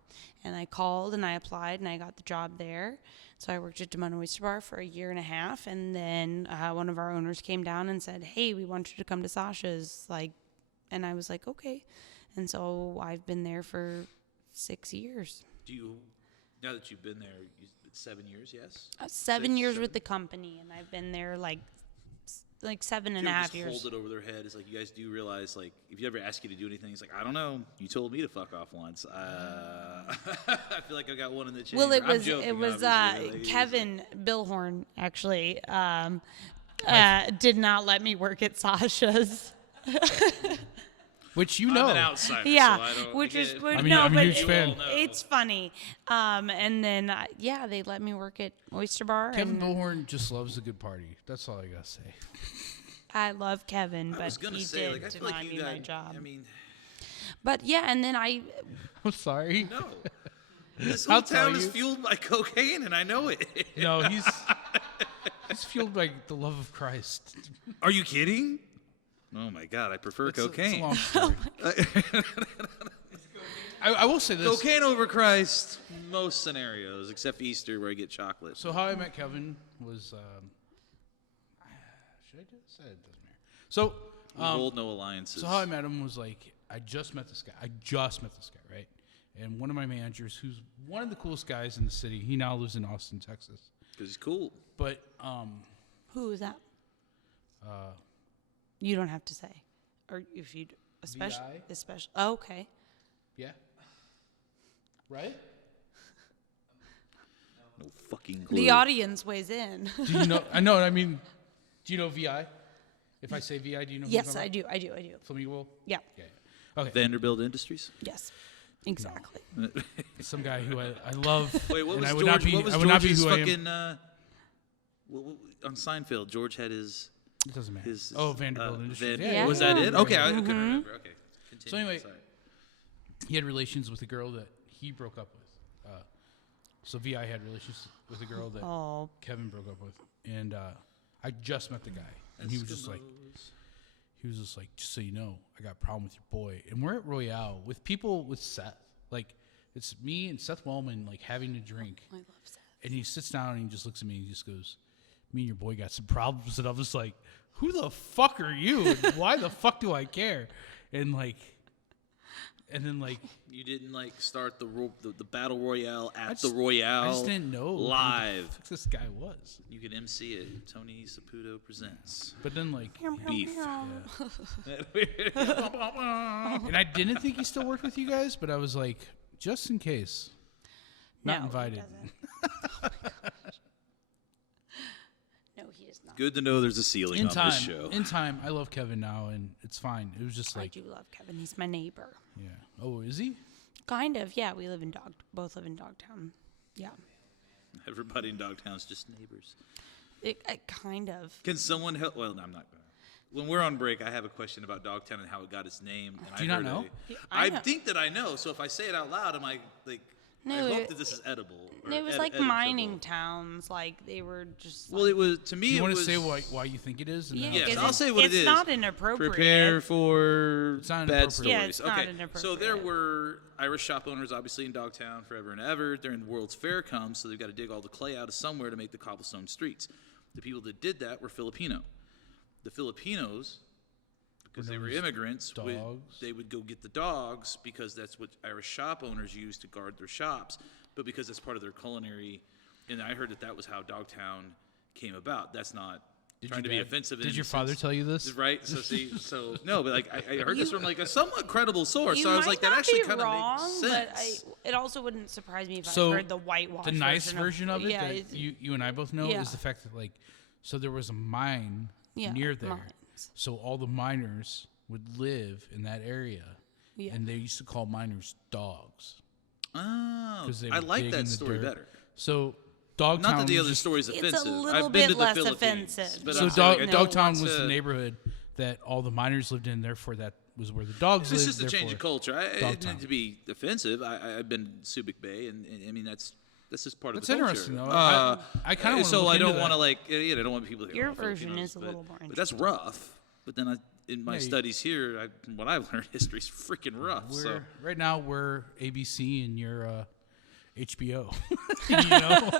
And I called and I applied and I got the job there. So I worked at Demon Oyster Bar for a year and a half. And then one of our owners came down and said, hey, we want you to come to Sasha's. And I was like, okay. And so I've been there for 6 years. Do you, now that you've been there, it's 7 years, yes? 7 years 7. with the company. And I've been there like 7 Do and you a ever half just years. hold it over their head? It's like, you guys do realize, like, if you ever ask you to do anything, it's like, I don't know. You told me to fuck off once. I feel like I got one in the chamber. Well, it I'm was joking, obviously, like, Kevin Billhorn actually did not let me work at Sasha's. which you I'm know. an outsider, Yeah, so I don't. which was get- but I mean, no, I'm a but huge fan. it's funny. And then they let me work at Oyster Bar. Kevin and Bullhorn just loves a good party. That's all I gotta say. I love Kevin, I was but gonna he say, did like, I feel deny like me you my got. job. I mean, But yeah, and then I I'm sorry. no. This I'll whole tell town is you. fueled by cocaine, and I know it. No, he's fueled by the love of Christ. Are you kidding? Oh my God, I prefer It's a cocaine. long story. I will say this. Cocaine over Christ, most scenarios, except Easter where I get chocolate. So how I met Kevin was. Should I do this? It doesn't matter. So. We hold no alliances. So how I met him was like, I just met this guy, right? And one of my managers, who's one of the coolest guys in the city, he now lives in Austin, Texas. Because he's cool. But who is that? You don't have to say, or if you especially. Oh, okay. yeah, right? No fucking clue. The audience weighs in. Do you know? I know. I mean, do you know VI? If I say VI, do you know? who I'm Yes, talking I about? do. I do. Flamingo Wolf? Yeah. Yeah. Okay. Vanderbilt Industries. Yes. Exactly. Some guy who I love. Wait, what and was I would George? not be. What was I would not be George's who I am. fucking? On Seinfeld, George had his. It doesn't matter. His, Vanderbilt Industries. Yeah. Was that it? Okay, I couldn't Mm-hmm. remember. Okay. Continue. So anyway, Sorry. he had relations with a girl that he broke up with. So VI had relations with a girl that Oh. Kevin broke up with, and I just met the guy, and he was just like, just so you know, I got a problem with your boy, and we're at Royale with people with Seth, like it's me and Seth Wellman, like having a drink, I love Seth. and he sits down and he just looks at me and he just goes, "Me and your boy got some problems," and I'm just like, "Who the fuck are you? And why the fuck do I care?" And then You didn't like start the battle royale at just- the Royale. I just didn't know who the live. fuck this guy was. You could MC it. Tony Saputo presents But then beef. and I didn't think he still worked with you guys, but I was like, just in case, not No, he invited. doesn't. No, he does not. Good to know there's a ceiling In on time, this show. in time, I love Kevin now, and it's fine. It was just I like, do love Kevin. He's my neighbor. yeah. Oh, is he? Kind of. Yeah, we live in both live in Dogtown. Yeah. Everybody in Dogtown's just neighbors. It kind of. Can someone help? Well, I'm not. When we're on break, I have a question about Dogtown and how it got its name. And Do you not know? I know. think that I know. So if I say it out loud, am I like? No, I hope it- that this is edible. or It was like editable. mining towns. Like they were just. Well, it was to me. Do you it want to was, say why you think it is? And then Yeah, I'll Yes, tell I'll you. say what it is. It's not inappropriate. Prepare for It's not bad inappropriate. stories. Yeah, it's not okay, so there inappropriate. were Irish shop owners, obviously in Dogtown, forever and ever. During the World's Fair comes, so they've got to dig all the clay out of somewhere to make the cobblestone streets. The people that did that were Filipino. The Filipinos, because they were immigrants, dogs. they would go get the dogs because that's what Irish shop owners used to guard their shops. But because that's part of their culinary, and I heard that was how Dogtown came about. That's not trying to be offensive. in Did any your father sense. tell you this? Right. So no, but like I heard this from like a somewhat credible source. You So I was might like, that not actually be kind of wrong, makes but sense. it also wouldn't surprise me if So I heard the whitewash. the nice version of it yeah, that it's- you and I both know yeah. is the fact that so there was a mine Yeah, near there, mines. so all the miners would live in that area, Yeah. and they used to call miners dogs. Oh, 'Cause they I would like dig in that the story dirt. better. So Dogtown. Not that the was other just- story is It's a offensive. little I've been bit to the less Philippines, offensive. but So I'm saying I don't Dogtown want was to- the neighborhood that all the miners lived in. Therefore, that was where the dogs It's lived. just a change of culture. It Dogtown. didn't to be offensive. I've been to Subic Bay, and I mean that's just part That's of the culture. interesting, though. I kind of so I don't want to I don't want people to hear Your about version Filipinos, is a but- little more But that's rough. But then in my Yeah, studies here, from what I've learned, history's freaking rough. So Right now, we're ABC and you're HBO. You know?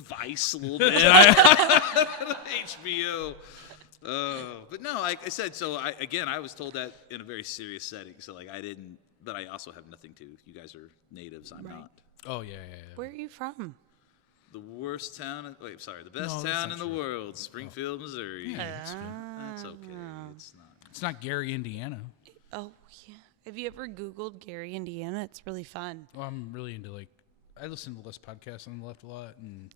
Vice a little bit. HBO. But no, like I said, so I was told that in a very serious setting. So like I didn't, but I also have nothing to. You guys are natives. I'm not. Oh yeah. Where are you from? The worst town. The best No, that's town not in the true. world, Springfield, Missouri. That's true. That's okay. It's not. It's not Gary, Indiana. Oh yeah. Have you ever Googled Gary, Indiana? It's really fun. Well, I'm really into I listen to less podcasts on the left a lot, and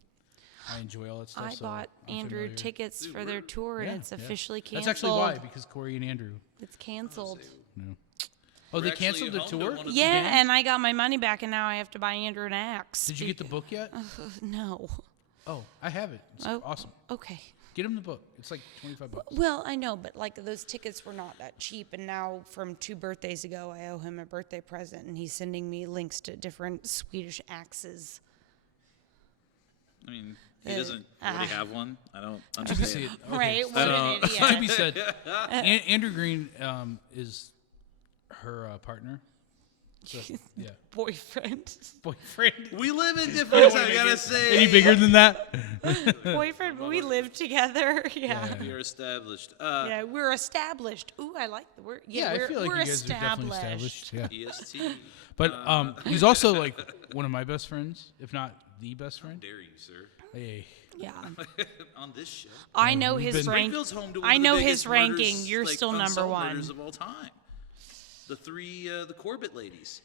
I enjoy all that stuff. I so bought I'm Andrew familiar. tickets for their tour, and Yeah, it's yeah. officially canceled. That's actually why, because Corey and Andrew. It's canceled. No. Oh, We're they actually canceled the home to tour? one of Yeah, and I got my money back, and now I have to buy Andrew an axe. Did you get the book yet? No. Oh, I have it. It's Oh. awesome. Okay. Get him the book. It's like $25. Well, I know, but like those tickets were not that cheap, and now from 2 birthdays ago, I owe him a birthday present, and he's sending me links to different Swedish axes. I mean, he doesn't already have one. I don't To be said, understand. okay, Right? so- What an to idiot. be said, Andrew Green is her partner. So, yeah, Boyfriend. boyfriend. We live in different. I gotta say, Any bigger than that? Boyfriend, but we live together. Yeah. You're established. Yeah, we're established. Ooh, I like the word. Yeah, we're, I feel like we're you guys are definitely established. Yeah, EST. but he's also like one of my best friends, if not the best friend. Dare you, sir? Hey, Yeah. On this show. I know we've his been- rank. Springfield's home to one I of the know biggest his ranking. murders, You're like, still number unsolved one. murders of all time. The 3 the Corbett ladies.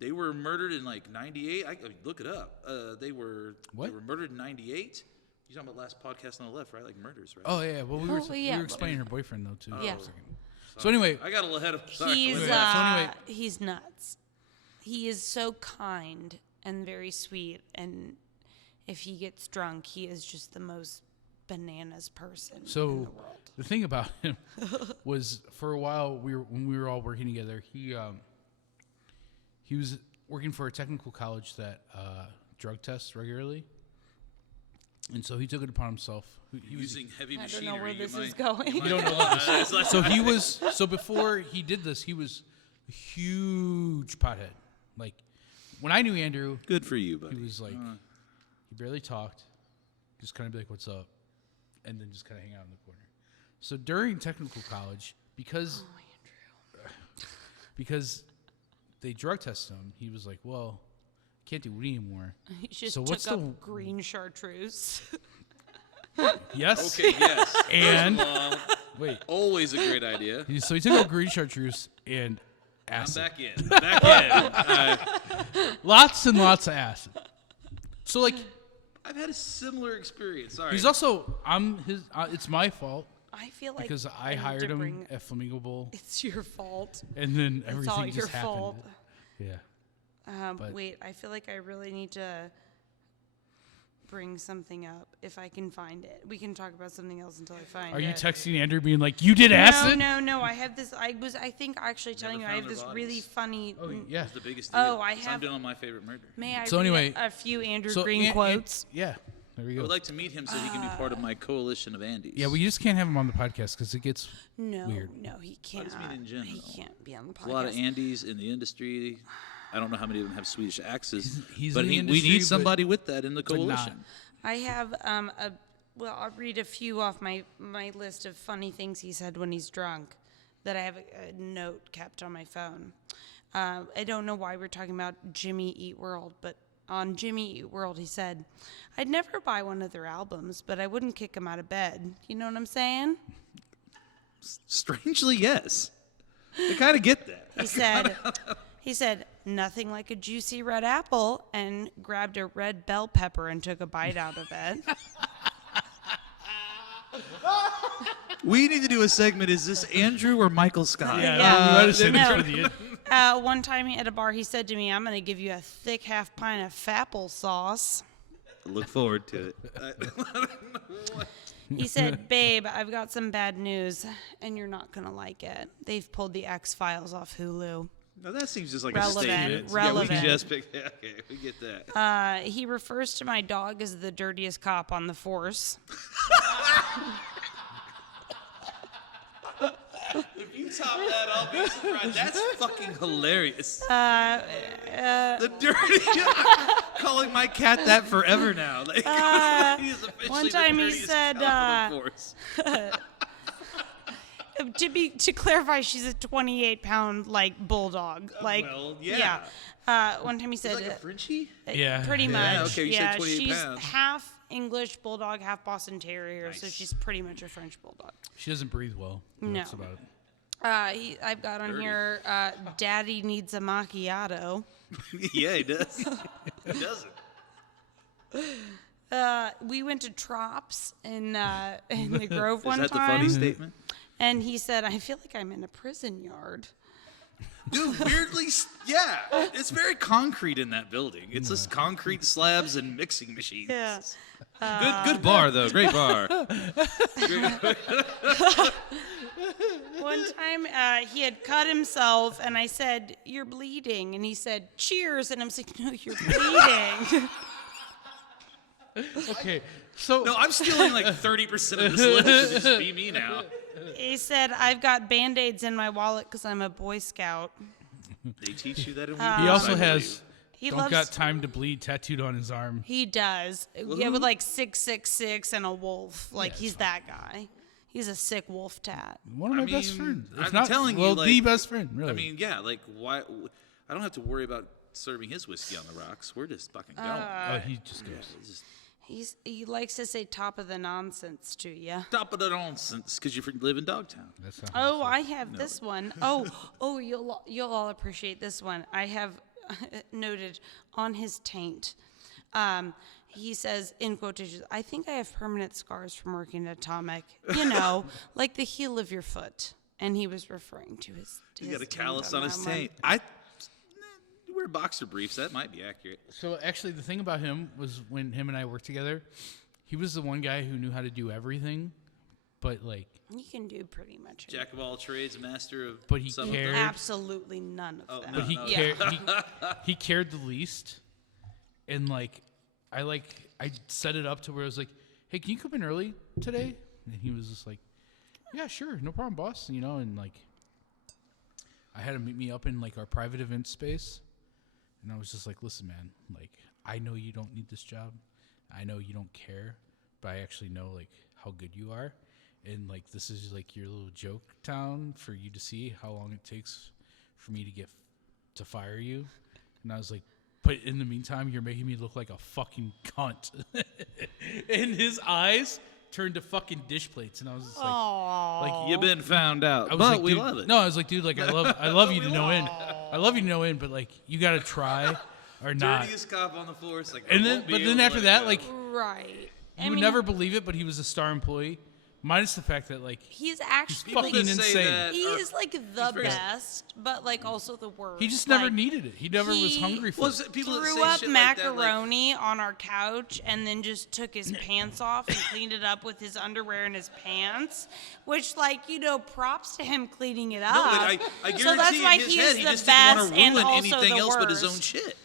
They were murdered in like 98. I mean, look it up. They were murdered in 98. You're talking about last podcast on the left, right? Like murders, right? Oh yeah. Well, we yeah. were explaining her boyfriend though too. Yeah. For a second. So anyway, I got a little ahead of. Sorry. He's nuts. He is so kind and very sweet, and if he gets drunk, he is just the most bananas person in the world. The thing about him was, for a while, when we were all working together, he was working for a technical college that drug tests regularly, and so he took it upon himself. He was using heavy I machinery. don't know where this is going. You don't know this. So before he did this, he was a huge pothead. Like, when I knew Andrew, Good for you, buddy. he was like, he barely talked, just kind of be like, "What's up?" and then just kind of hang out in the corner. So during technical college, because they drug tested him, he was like, "Well, can't do weed anymore." He just So took what's up the- green chartreuse. Yes. Okay, yes. And Well, wait, always a great idea. so he took out green chartreuse and I'm acid. back in. Back in. Lots and lots of acid. So like, I've had a similar experience. Sorry. he's also it's my fault I feel like because I need hired to him bring- at Flamingo Bowl, It's your fault. and then It's all everything your just happened. fault. Yeah. But- Wait, I feel like I really need to bring something up if I can find it. We can talk about something else until I find it. Are you texting Andrew being like, "You did acid"? No. I have this. I think actually telling you I found have their this really bodies. funny. Oh yeah. It's the biggest deal. Oh, I So have- I'm doing on my favorite murder. May I So read anyway- a few Andrew So Green quotes? yeah. There we I go. would like to meet him so he can be part of my coalition of Andes. Yeah, we just can't have him on the podcast because it gets No, weird. no, he can't. just mean in general. He can't be on the podcast. There's a lot of Andes in the industry. I don't know how many of them have Swedish accents, He's but in the we industry, need but- somebody with that in the but not. coalition. I have I'll read a few off my list of funny things he said when he's drunk that I have a note kept on my phone. I don't know why we're talking about Jimmy Eat World, but on Jimmy Eat World he said, "I'd never buy one of their albums, but I wouldn't kick him out of bed." You know what I'm saying? Strangely, yes. I kind of get that. He said, "Nothing like a juicy red apple," and grabbed a red bell pepper and took a bite out of it. We need to do a segment. Is this Andrew or Michael Scott? Yeah. we might have said this No. for the end. One time at a bar, he said to me, "I'm going to give you a thick half pint of Fapple sauce." Look forward to it. He said, "Babe, I've got some bad news, and you're not going to like it. They've pulled the X-Files off Hulu." No, that seems just like Relevant, a statement. relevant. Yeah, we just picked. Okay, we get that. He refers to my dog as the dirtiest cop on the force. If you top that, I'll be surprised. That's fucking hilarious. The dirty. Calling my cat that forever now. Like, he is officially one time the he dirtiest said, cop on the force. To clarify, she's a 28-pound bulldog. well, yeah. One time he said, Like a Frenchie? Yeah. pretty Yeah, much. okay, you said 28 she's pounds. half English bulldog, half Boston Terrier, so Nice. she's pretty much a French bulldog. She doesn't breathe well. No. That's about it. I've got on Dirty. here, Daddy needs a macchiato. Yeah, he does. He doesn't. We went to Trops in the Grove one Is that the time, funny statement? and he said, "I feel like I'm in a prison yard." Dude, weirdly, yeah. It's very concrete in that building. It's just concrete slabs and mixing machines. Yeah. Good bar, though. Great bar. One time he had cut himself, and I said, "You're bleeding," and he said, "Cheers," and I'm like, "No, you're bleeding." Okay, so No, I'm stealing like 30% of this list. Just be me now. He said, "I've got Band-Aids in my wallet because I'm a Boy Scout." They teach you that in he also has He "Don't loves. got time to bleed" tattooed on his arm. He does. Yeah, with like 666 and a wolf. Like he's that guy. He's a sick wolf tat. One of my I best mean, friends. If I'm not, telling you, well, like- the best friend, really. I mean, yeah, like, why? I don't have to worry about serving his whiskey on the rocks. We're just fucking going. oh, he just goes. Just He likes to say top of the nonsense to you. top of the nonsense because you live in Dogtown. That's not Oh, I have this one. Oh, you'll all appreciate this one. I have noted on his taint. He says, in quotations, I think I have permanent scars from working at Atomic. You know, like the heel of your foot. And he was referring to his He got a taint callus on his that one. taint. You wear boxer briefs. That might be accurate. So actually, the thing about him was when him and I worked together, he was the one guy who knew how to do everything, but like. You can do pretty much anything. Jack of all trades, master of. But he some of cared. them. Absolutely none of that. But he Yeah. cared. He cared the least, and I set it up to where I was like, "Hey, can you come in early today?" And he was just like, "Yeah, sure, no problem, boss." You know, and like, I had him meet me up in like our private event space, and I was just like, "Listen, man, like, I know you don't need this job, I know you don't care, but I actually know like how good you are, and like this is like your little joke town for you to see how long it takes for me to fire you." And I was like, "But in the meantime, you're making me look like a fucking cunt." And his eyes turned to fucking dish plates, and I was just like, You've been found out, I was but like, we dude, love it. No, I was like, dude, like I love you to no end. I love you to no end, but like you gotta try or not. Dirtiest cop on the force. Like, And I then, won't be but able then to after let it that, go. like Right. you would never believe it, but he was a star employee, minus the fact that like He's actually fucking like, insane. he is like the very- best, but like also the worst. he just never Like, needed it. He never was he hungry for Well, it. people that threw say up shit like that, like, macaroni on our couch and then just took his pants off and cleaned it up with his underwear and his pants, which, like, you know, props to him cleaning it up. no, like, I guarantee so that's in why his he head, is he the just didn't want best to and ruin also anything the else worst. but his own shit.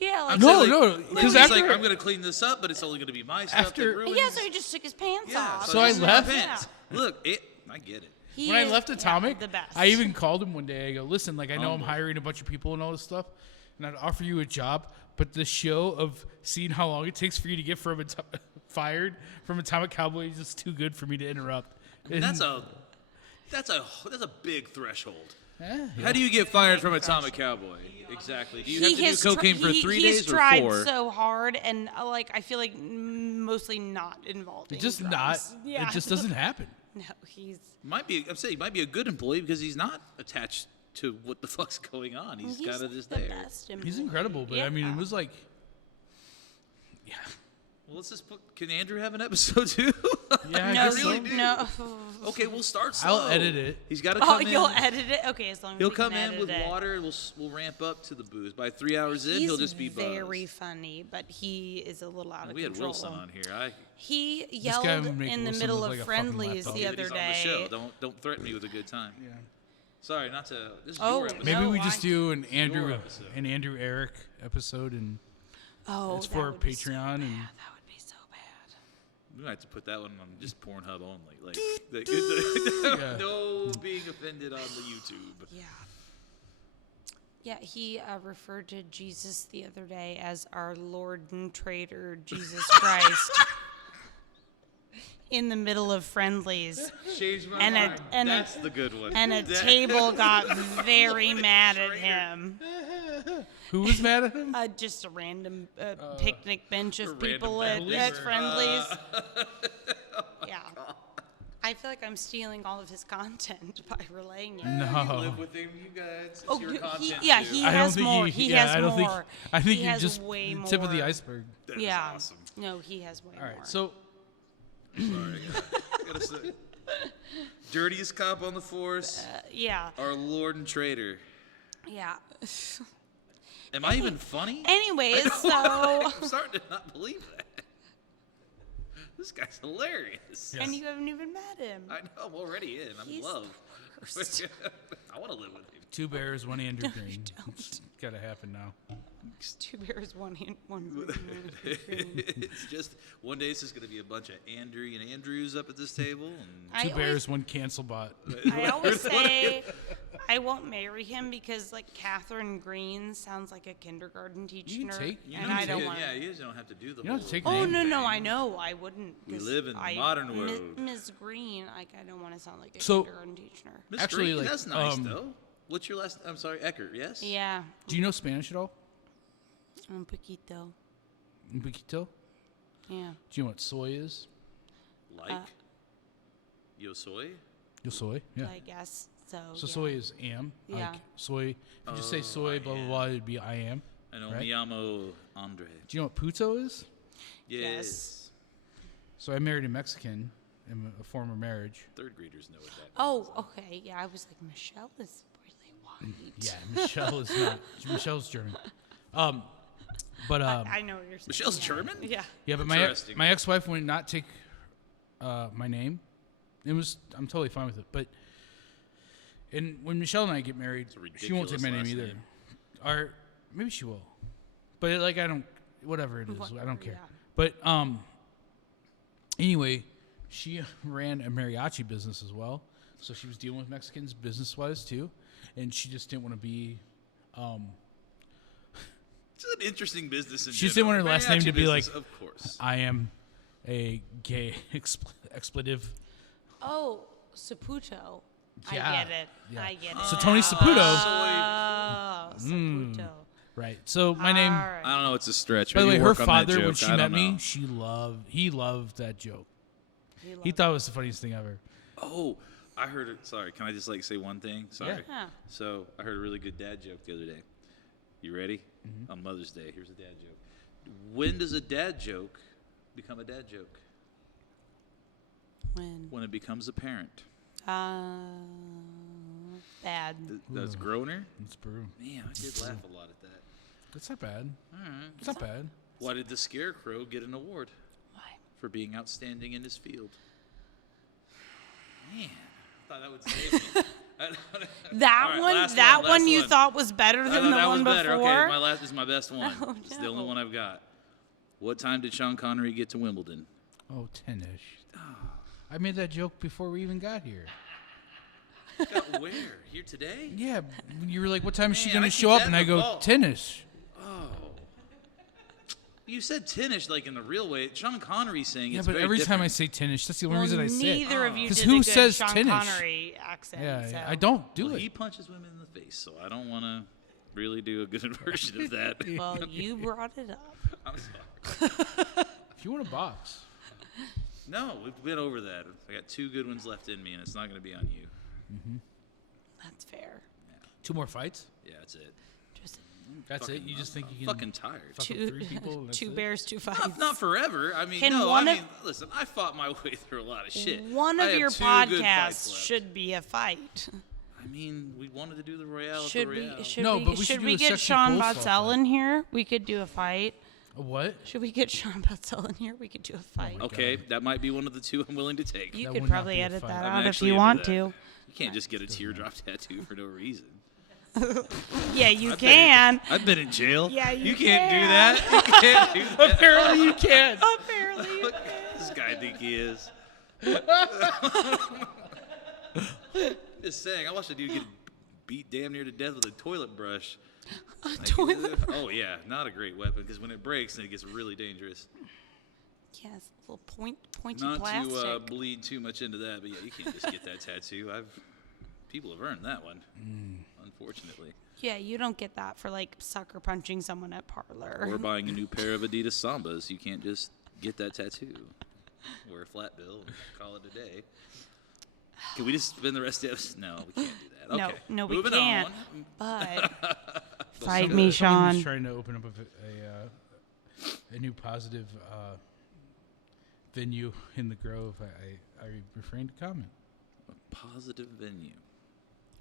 Yeah, like, No, Like, no, because he's after like, I'm gonna clean this up, but it's only gonna be my stuff After- that ruins. yeah, so he just took his pants off. So I this is my left- pants. Look, I get it. He when I is- left yeah, Atomic, the best. I even called him one day. I go, "Listen, like I know I'm Humble. hiring a bunch of people and all this stuff, and I'd offer you a job, but the show of seeing how long it takes for you to get fired from Atomic Cowboy is just too good for me to interrupt." And- That's a big threshold. yeah. How do you get fired from Atomic Cowboy? Exactly. Do you have to do has cocaine tr- for he- 3 he's days or tried 4? so hard, and like I feel like mostly not involving. just drugs. not. Yeah. It just doesn't happen. No, he's I'm saying he might be a good employee because he's not attached to what the fuck's going on. He's kind of just the there. best He's employee. incredible, but I mean, it was like, yeah, Well, let's just put. Can Andrew have an episode too? yeah. I No, guess really so. do. no. Okay, we'll start slow. I'll edit it. He's got to Oh, come in. you'll edit it. Okay, as long as He'll you can come in edit with it. water, and we'll ramp up to the booze. By 3 hours in, He's he'll just be buzzed. very funny, but he is a little out of We had control. Wilson on here. He guy yelled would make in the Wilson middle look of like a fucking friendlies laptop. the He's other on the show. day. Don't threaten me with a good time. Yeah. Sorry, not to. This is Oh, your episode. Maybe No, we just I- do an Your episode. Andrew Eric episode, and Oh, it's that for would be so Patreon, bad. and That would be so bad. We might have to put that one on just Pornhub only. Like, Yeah. no being offended on the YouTube. Yeah. Yeah, he referred to Jesus the other day as our Lord and Traitor Jesus Christ in the middle of friendlies. Change my And a- mind. and a- That's the good one. And a table got very mad at him. who was mad at him? Just a random picnic bench of random people at believer. Friendlies. Yeah. I feel like I'm stealing all of his content by relaying it. No. Live with him, you guys. It's Oh, your he, content yeah, too. he I don't has think more. he He yeah, has I don't more. think. I think he you're has just way more. tip of the iceberg. That is Yeah. awesome. No, he has way All more. right, so Sorry, I gotta say. Dirtiest cop on the force, Yeah. our Lord and Traitor. Yeah. Am I even funny? Anyways, so I'm starting to not believe that. This guy's hilarious. and you haven't even met him. I know, I'm already in. I'm in He's love. the worst. I want to live with him. 2 bears, 1 Andrew Green. don't. It's gotta happen now. 2 bears, 1 hand, 1 It's just one day it's just going to be a bunch of Andrew and Andrews up at this table. And 2 bears, 1 cancel bot. I always say I won't marry him because like Katharine Green sounds like a kindergarten teacher, take- you and don't I don't take- want. yeah, you just don't have to do the You don't whole have to take Oh name. no, I know I wouldn't. We 'cause live in the I- modern Mi- world. Ms. Green, like I don't want to sound like a So- kindergarten teacher. Miss Actually, Green, like, that's nice though. What's your last? I'm sorry, Eckert. Yes. Yeah, Do you know Spanish at all? un poquito. Un poquito? Yeah. Do you know what soy is? Like. Yo soy. Yo soy? Yeah. I guess So So yeah. soy is am. Yeah. Like soy. If you just say soy, blah blah blah, it'd be I am. I know Right. mi llamo Andre. Do you know what puto is? Yes. So I married a Mexican in a former marriage. Third graders know what that means. Oh, okay. Yeah, I was like, Michelle is really white. Yeah, Michelle is not. Michelle's German. But I know what you're saying. Michelle's yeah. German? Yeah. yeah, but Interesting. my ex-wife would not take my name. I'm totally fine with it. But and when Michelle and I get married, a she won't take my name ridiculous either. last Or maybe she will. But like I don't. Whatever it is, I Whatever, don't care. yeah. But anyway, she ran a mariachi business as well, so she was dealing with Mexicans business-wise too, and she just didn't want to be. It's an interesting business in She just didn't want her general. last name to Mariachi be like, business, of course. I am a gay expletive. Oh, Saputo. Yeah, I get it. yeah. I get it. So Tony Saputo, Oh, Saputo. right? So my name. All right. I don't know. It's a stretch. By the way, Maybe her work on that father, when joke. she I met don't me, know. he loved that joke. He loved thought it was the funniest thing ever. Oh, I heard it. Sorry, can I just say one thing? Sorry. Yeah. So I heard a really good dad joke the other day. You ready? On Mother's Day, here's a dad joke. When does a dad joke become a dad joke? When it becomes apparent. Bad. That's Groner. It's brew. Man, I did laugh a lot at that. That's not bad. All right. It's not bad. Why did the Scarecrow get an award? Why? For being outstanding in his field. Man, I thought that would save me. That All right, one, last that one, one last you one. thought was better I than thought the that one was better. before. Okay, my last is my best one. Oh, It's the only no. one I've got. What time did Sean Connery get to Wimbledon? Oh, 10-ish. I made that joke before we even got here. Got where? Here today? Yeah, you were like, "What time is she Man, going I to keep show up?" that And in I the go, vault. 10-ish. Oh. You said 10-ish like in the real way. Sean Connery's saying Yeah, it's but very every time I different. say 10-ish, that's the only Well, reason I say it. neither of you 'Cause did who a good says Sean 10-ish? Connery accent. Yeah, so. I don't do Well, it. he punches women in the face, so I don't want to really do a good version of that. Well, you brought it up. I'm sorry. If you want a box, No, we've been over that. I got 2 good ones left in me, and it's not going to be on you. That's fair. 2 more fights. Yeah, that's it. Just That's it. Fucking- You just think I'm you can fucking tired. fuck up two, 3 people? and that's two it? bears, 2 fights. Not forever. I mean, Can no. one I of- mean, listen. I fought my way through a lot of shit. One I of have your 2 good fights podcasts left. should be a fight. I mean, we wanted to do the Royale. Should at the Royale. we? Should No, we? but we should should we do a get sexy Sean coleslaw Botzel fight. in here? We could do a fight. A what? Should we get Sean Botzel in here? We could do a fight. Okay, that might be one of the 2 I'm willing to take. You That could would not probably be a edit fight. that I'm out if actually you into want that. to. You can't just get a teardrop tattoo for no reason. Yeah, you can. I've been in jail. Yeah, you can't do can. that. You can't do that. Apparently you can. Apparently, you Look, this guy think he is. Just saying, I watched a dude get beat damn near to death with a toilet brush. toilet. Oh yeah, not a great weapon because when it breaks, then it gets really dangerous. Yes, a little pointy Not plastic. to bleed too much into that, but yeah, you can't just get that tattoo. People have earned that one, unfortunately. Yeah, you don't get that for like sucker punching someone at Parlor. Or buying a new pair of Adidas Sambas. You can't just get that tattoo. Wear a flat bill and call it a day. Can we just spend the rest of the No, we can't do that. Okay. No, we Moving can't. on. But fight Someone me, was Sean. trying to open up a new positive venue in the Grove. I refrained to comment. A positive venue.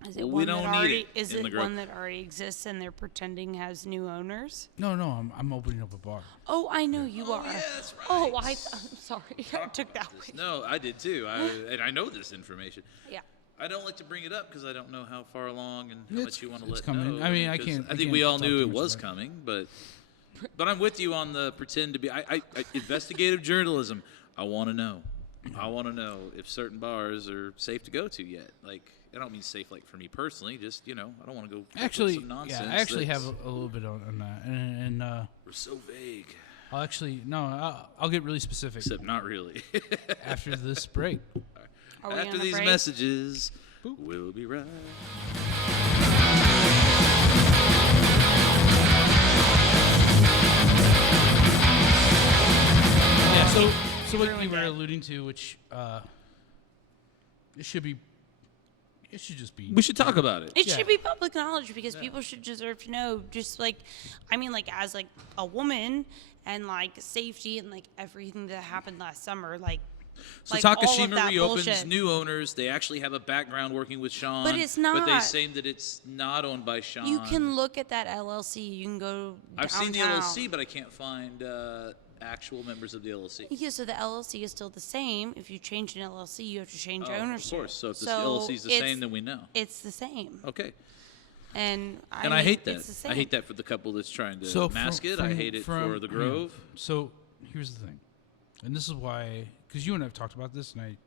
Is it Well, we one don't that need already? it Is in it the Grove. one that already exists and they're pretending has new owners? No, I'm opening up a bar. Oh, I know you are. Yeah, that's right. Oh, I'm sorry. I took that way. No, I did too. And I know this information. Yeah. I don't like to bring it up because I don't know how far along and how It's- much you want to it's let coming. know. I mean, I 'cause can't- I I think can't we all talk knew too it much was about it. coming, but I'm with you on the pretend to be. I investigative journalism. I want to know. I want to know if certain bars are safe to go to yet. Like, I don't mean safe like for me personally. Just I don't want to go. Actually, some nonsense yeah, I actually have that's- a little bit on that, and We're so vague. I'll actually I'll get really specific Except not really. after this break. Are we After on a these break? messages, we'll be right. Yeah, so what Ruined you were it. alluding to, which it should be It should just be. We should talk about it. It Yeah. should be public knowledge because people should deserve to know. Just like, I mean, like as like a woman and like safety and like everything that happened last summer, like. So like, all of Takashima that reopens, bullshit. new owners. They actually have a background working with Sean. But it's But they not. say that it's not owned by Sean. You can look at that LLC. You can go. I've downtown. seen the LLC, but I can't find actual members of the LLC. Yeah, so the LLC is still the same. If you change an LLC, you have to change ownership. Of course. So if the LLC is the same, then we know. It's the same. Okay. And I I hate it's the that. same. I hate that for the couple that's trying to So mask it. I hate it for the Grove. So here's the thing, and this is why, because you and I have talked about this, and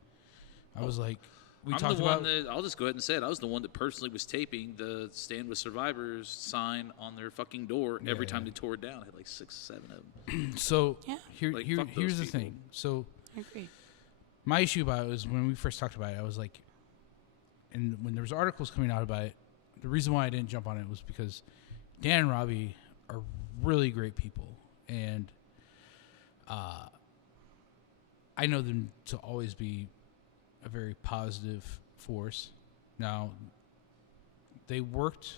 I was like, we I'm talked the about. one that, I'll just go ahead and say it. I was the one that personally was taping the Stand With Survivors sign on their fucking door every time they tore it down. I had like 6, 7 of them. So Yeah. Like, fuck those here's the people. thing. So I agree. my issue about it was when we first talked about it, I was like, and when there was articles coming out about it, the reason why I didn't jump on it was because Dan and Robbie are really great people, and I know them to always be a very positive force. Now, they worked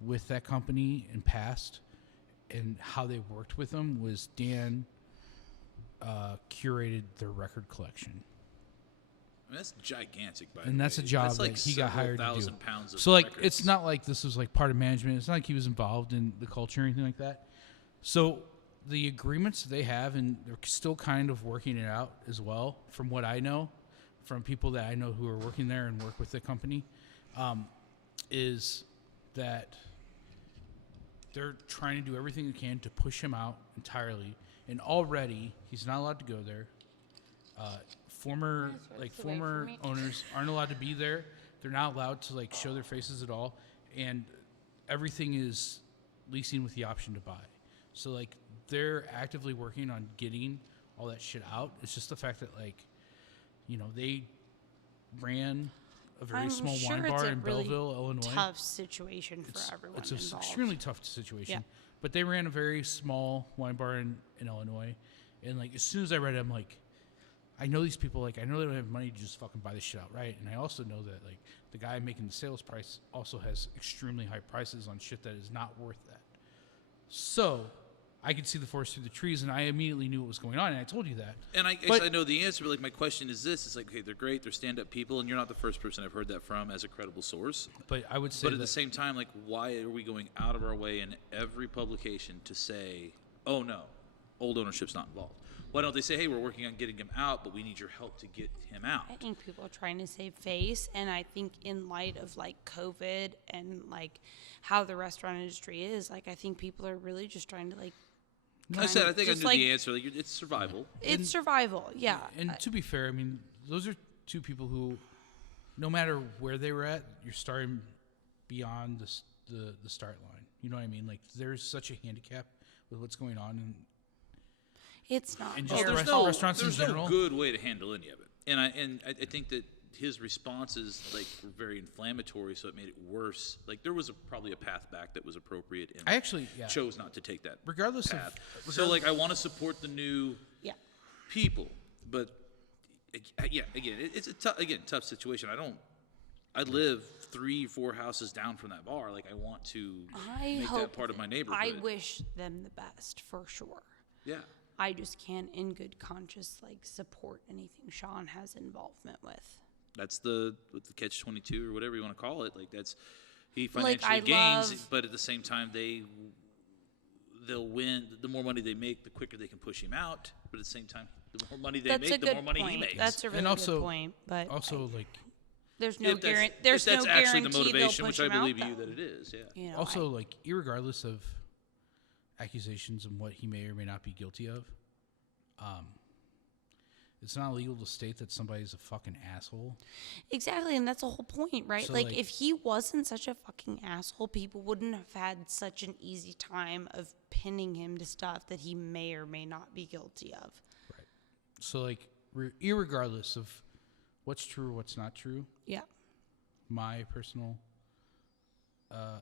with that company in past, and how they worked with them was Dan curated their record collection. I mean, that's gigantic, by the way. And that's a job That's like that he got hired to do. 1,000 pounds of So like, records. it's not like this was like part of management. It's not like he was involved in the culture or anything like that. So the agreements that they have, and they're still kind of working it out as well, from what I know, from people that I know who are working there and work with the company, is that they're trying to do everything they can to push him out entirely. And already, he's not allowed to go there. Former owners aren't allowed to be there. They're not allowed to like show their faces at all, and everything is leasing with the option to buy. So like they're actively working on getting all that shit out. It's just the fact that like, you know, they ran a very I'm small sure wine it's bar a in really Belleville, Illinois. Tough situation for everyone It's an involved. extremely tough situation. Yeah. But they ran a very small wine bar in Illinois, and like as soon as I read it, I'm like, I know these people. Like I know they don't have money to just fucking buy this shit outright, and I also know that like the guy making the sales price also has extremely high prices on shit that is not worth that. So I could see the forest through the trees, and I immediately knew what was going on, and I told you that. And I But- guess I know the answer, but like my question is this: it's like, okay, they're great, they're stand-up people, and you're not the first person I've heard that from as a credible source. But I would say But at the that same time, like, why are we going out of our way in every publication to say, "Oh no, old ownership's not involved"? Why don't they say, "Hey, we're working on getting him out, but we need your help to get him out"? I think people are trying to save face, and I think in light of like COVID and like how the restaurant industry is, like I think people are really just trying to like. I said, I think I just knew like- the answer. Like, it's survival. It's survival, yeah. And to be fair, I mean, those are two people who, no matter where they were at, you're starting beyond the start line. You know what I mean? Like, there's such a handicap with what's going on, and It's not. And just very the There's rest- no, restaurants in there's no general? good way to handle any of it. And I think that his responses like were very inflammatory, so it made it worse. Like there was probably a path back that was appropriate, and I actually, chose not to take that regardless path. of, So like I want to support the new Yeah. people, but yeah, again, it's a tough situation. I live 3-4 houses down from that bar. Like I want to I make hope that part of my neighborhood. I wish them the best for sure. Yeah. I just can't, in good conscience, like support anything Sean has involvement with. That's the catch-22 or whatever you want to call it. Like that's he Like, financially I gains, love- but at the same time they'll win. The more money they make, the quicker they can push him out. But at the same time, the more money they That's a make, the good more money point. he makes. That's a really and also, good point. But also like, there's no if that's, guarantee. if There's that's no actually guarantee the motivation, they'll which push I him believe out, you though. that it is. Yeah. You know, also like, irregardless of accusations and what he may or may not be guilty of, it's not illegal to state that somebody's a fucking asshole. exactly, and that's the whole point, right? So, like, like- if he wasn't such a fucking asshole, people wouldn't have had such an easy time of pinning him to stuff that he may or may not be guilty of. Right. So like, irregardless of what's true or what's not true, Yeah. my personal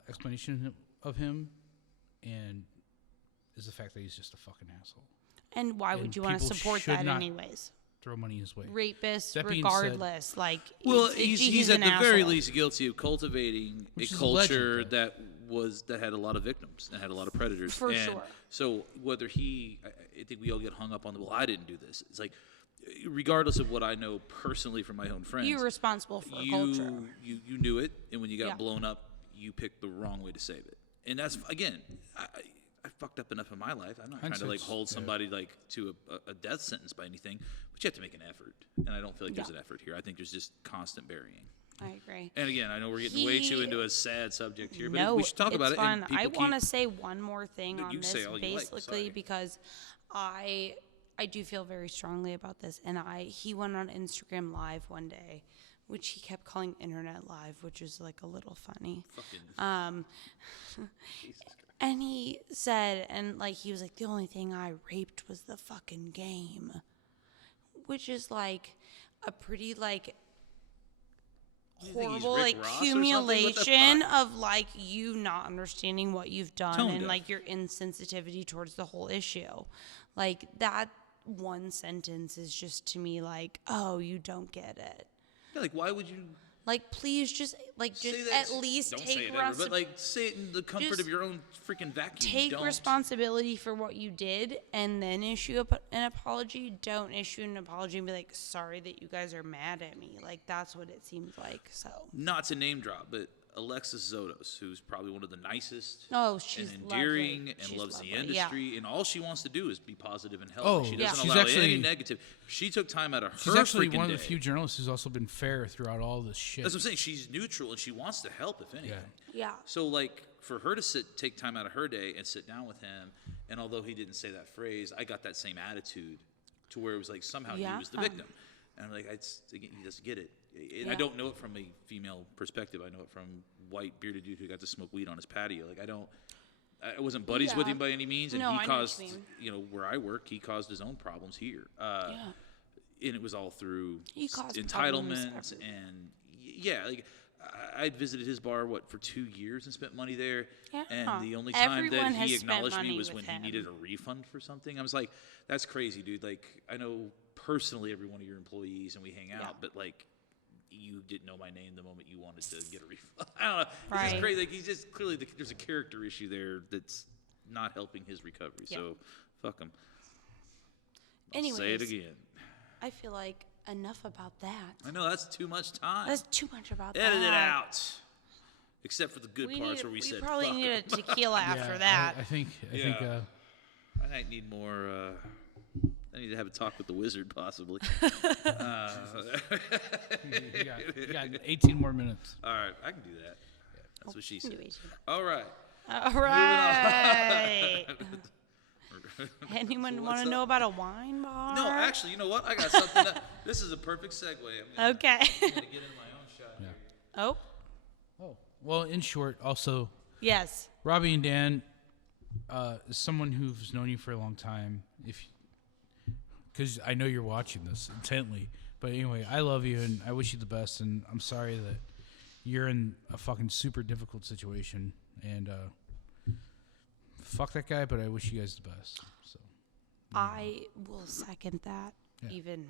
explanation of him and is the fact that he's just a fucking asshole. And why And would you want to people support should that not- anyways? throw money his way. Rapist, That being regardless. Like, Well, it's- he's at an the very asshole. least guilty of cultivating Which a is a culture legend, that had a lot of victims and had a lot of predators. For and sure. So whether I think we all get hung up on the, well, I didn't do this. It's like, regardless of what I know personally from my own friends, You're responsible for a culture. you knew it, and when you got Yeah. blown up, you picked the wrong way to save it. And that's, again, I fucked up enough in my life. I'm not trying to like Hindsight's- hold yeah. somebody like to a death sentence by anything, but you have to make an effort, and I don't feel like there's Yeah. an effort here. I think there's just constant burying. I agree. And again, I know we're getting way too He- into a sad subject here, but No, we should talk about it's it. fun. And people I want to keep- say one more thing No, on you this, say all you like, basically, sorry. because I do feel very strongly about this. And he went on Instagram Live one day, which he kept calling Internet Live, which is like a little funny. Fucking- And he said, and like he was like, the only thing I raped was the fucking game, which is like a pretty like You think he's horrible Rick like Ross or something? What the accumulation fuck? of like you not understanding what you've done Tone and deaf. like your insensitivity towards the whole issue. Like that one sentence is just to me like, oh, you don't get it. Yeah, like, why would you Like, please just say that? at least Don't take say it ever, but like, say it in the comfort just of your own freaking vacuum. take Don't. responsibility for what you did and then issue an apology. Don't issue an apology and be like, sorry that you guys are mad at me. Like, that's what it seems like. So, Not to name drop, but Alexis Zotos, who's probably one of the nicest oh, she's and endearing lovely. and She's loves lovely. the industry, and all she wants to do is be positive and help. Oh, She yeah. doesn't She's allow actually- any negative. She took time out of She's her actually freaking one of the day. few journalists who's also been fair throughout all this shit. That's what I'm saying. She's neutral and she wants to help, if anything. Yeah. So, like, for her to take time out of her day and sit down with him, and although he didn't say that phrase, I got that same attitude to where it was like somehow he Yeah. was the victim. And I'm like, again, he doesn't get it. And I Yeah. don't know it from a female perspective. I know it from white bearded dude who got to smoke weed on his patio. Like, I wasn't buddies with Yeah. him by any means, and No, I he know what caused, you mean. where I work, he caused his own problems here. Yeah. And it was all through He caused problems entitlements everywhere. and like I'd visited his bar for 2 years and spent money there, Yeah. and the only time Everyone that has he spent acknowledged me money was with when him. he needed a refund for something. I was like, that's crazy, dude. Like, I know personally every one of your employees and we hang out, Yeah. but like, you didn't know my name the moment you wanted to get a refund. I don't know. It's Right. just crazy. Like, he's just clearly there's a character issue there that's not helping his recovery. Yeah. So fuck him. I'll say it Anyways. again. I feel like enough about that. I know that's too much time. That's too much about that. Edit it out. Except for the good We parts need, where we said probably fuck need 'em. a tequila after Yeah, that. I think. Yeah. I might need more. I need to have a talk with the wizard, possibly. You got 18 more minutes. All right, I can do that. That's what she said. Anyways. All right. All right. Anyone So want what's to know up? about a wine bar? No, actually, you know what? I got something. This is a perfect segue. I'm Okay. gonna get in my own shot here. Oh, Oh, well, in short, also, yes. Robbie and Dan is someone who's known you for a long time. Because I know you're watching this intently. But anyway, I love you and I wish you the best. And I'm sorry that you're in a fucking super difficult situation. And fuck that guy, but I wish you guys the best. So I will second that, Yeah. even,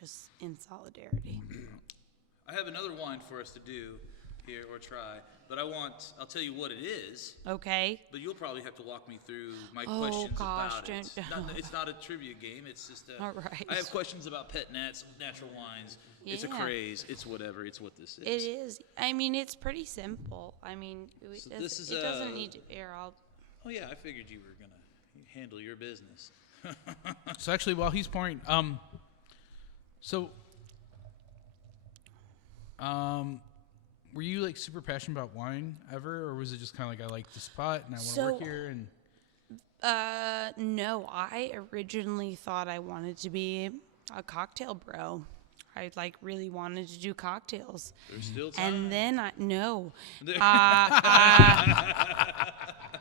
just in solidarity. I have another wine for us to do here or try, but I'll tell you what it is. Okay. But you'll probably have to walk me through my Oh, questions gosh, about it. don't- It's not a trivia game. It's just All right. I have questions about pet nats, natural wines. It's a Yeah. craze. It's whatever. It's what this is. It is. I mean, it's pretty simple. I mean, So this is, it doesn't need to air out. Oh yeah, I figured you were gonna handle your business. So actually, while he's pouring, were you like super passionate about wine ever, or was it just kind of like I like the spot and I want to work So- here? And No, I originally thought I wanted to be a cocktail bro. I really wanted to do cocktails. There's still time. And then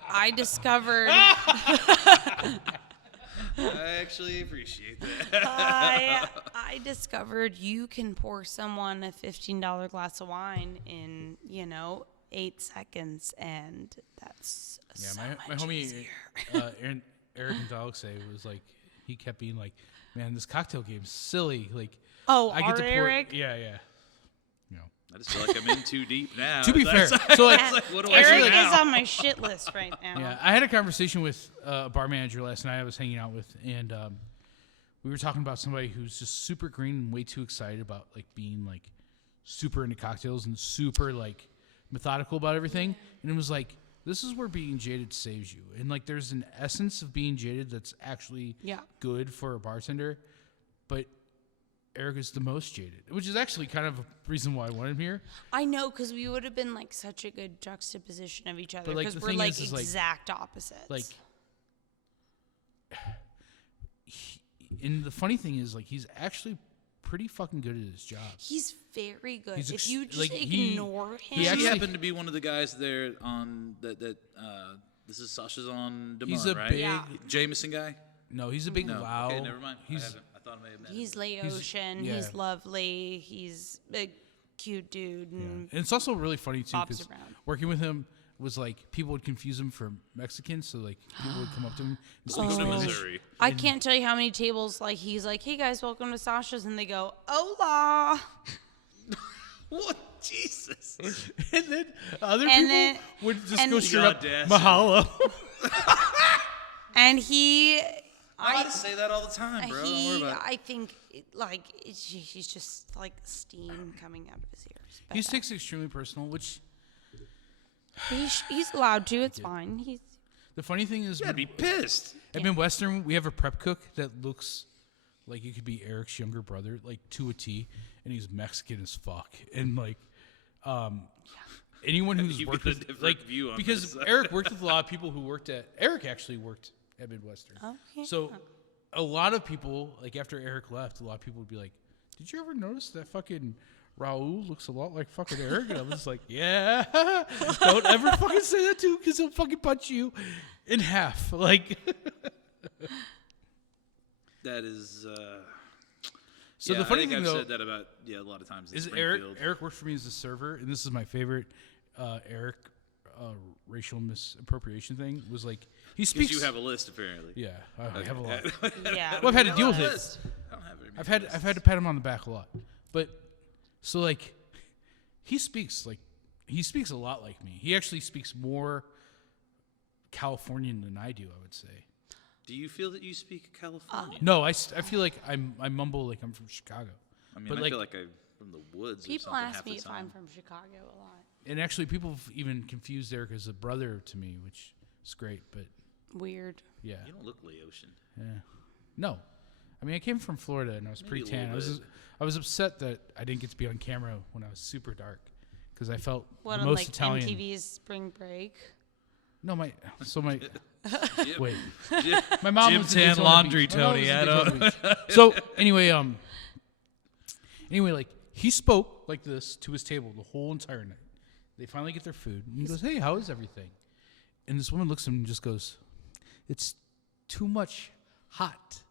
I discovered I actually appreciate that. I discovered you can pour someone a $15 glass of wine in 8 seconds, and that's yeah, so my much homie easier. Eric Gonzalez was like, he kept being like, "Man, this cocktail game's silly." Like, Oh, I get to pour. Eric? Yeah. I just feel like I'm in too deep now. To be fair, That's- so like, what do I do Eric now? is on my shit list right now. yeah, I had a conversation with a bar manager last night I was hanging out with, and we were talking about somebody who's just super green and way too excited about like being like super into cocktails and super like methodical about everything. And it was like, this is where being jaded saves you. And like, there's an essence of being jaded that's actually good for a bartender, but Eric is the most jaded, which is actually kind of a reason why I wanted him here. I know, because we would have been like such a good juxtaposition of each other, like, because the we're thing like is like, exact opposites. Like, and the funny thing is, like, he's actually pretty fucking good at his job. he's very good. He's If you just like, he- ignore him, he He actually- happened to be one of the guys there on that. This is Sasha's on Demon, He's a right? big, Yeah. Jameson guy. No, he's a big No, loud. okay, never mind. He's I thought I may have met he's him. Laotian. yeah. He's lovely. He's a cute dude. And and it's also really funny too Bob's because around. working with him was like people would confuse him for Mexican, so like people would come up to him and speak Go to Spanish. Missouri. I can't tell you how many tables like he's like, "Hey guys, welcome to Sasha's," and they go, "Hola," What? Jesus. And then other And people then- would just and go the straight up audacity. mahalo. and he, I say that all the time, bro. Don't worry he, about it. I think he's just like steam coming out of his ears. But, He takes it extremely personal, which he's allowed to. It's fine. He's the funny thing is, I'd be pissed. at Midwestern, we have a prep cook that looks like it could be Eric's younger brother, like to a T, and he's Mexican as fuck. And like, anyone who's You've worked got a with, different like, view on because this. Eric worked with a lot of people who worked at, Eric actually worked at Midwestern. Okay. So a lot of people, like after Eric left, a lot of people would be like, "Did you ever notice that fucking Raul looks a lot like fucking Eric?" And I was like, "Yeah, don't ever fucking say that to him because he'll fucking punch you in half." Like, That is. so yeah, the funny I think thing I've though said that about a lot of times. In is Eric. Springfield. Eric worked for me as a server, and this is my favorite Eric racial misappropriation thing. Was like he speaks. Because you have a list, apparently. yeah, I have a lot. yeah. Well, I've had to deal with it. List. I don't have very many I've had to pat him on the back a lot, but so like he speaks a lot like me. He actually speaks more Californian than I do, I would say. Do you feel that you speak California? No, I feel like I mumble like I'm from Chicago. I mean, but I like, feel like I'm from the woods. or People something ask half me the if I'm time. from Chicago a lot. and actually people have even confused Eric as a brother to me, which is great. But Weird. yeah, You don't look Laotian. no. I mean, I came from Florida and I was Maybe pretty a tan. little I was upset that I didn't get to be on camera when I was super dark because I felt What the on most like Italian. MTV's Spring Break? No, my Jim- wait. Jim- My mom Jim was in Tan Daytona laundry, Beach. My mom Tony. was in I Daytona don't. Beach. So anyway, like he spoke like this to his table the whole entire night. They finally get their food, and he goes, "Hey, how is everything?" And this woman looks at him and just goes, "It's too much hot."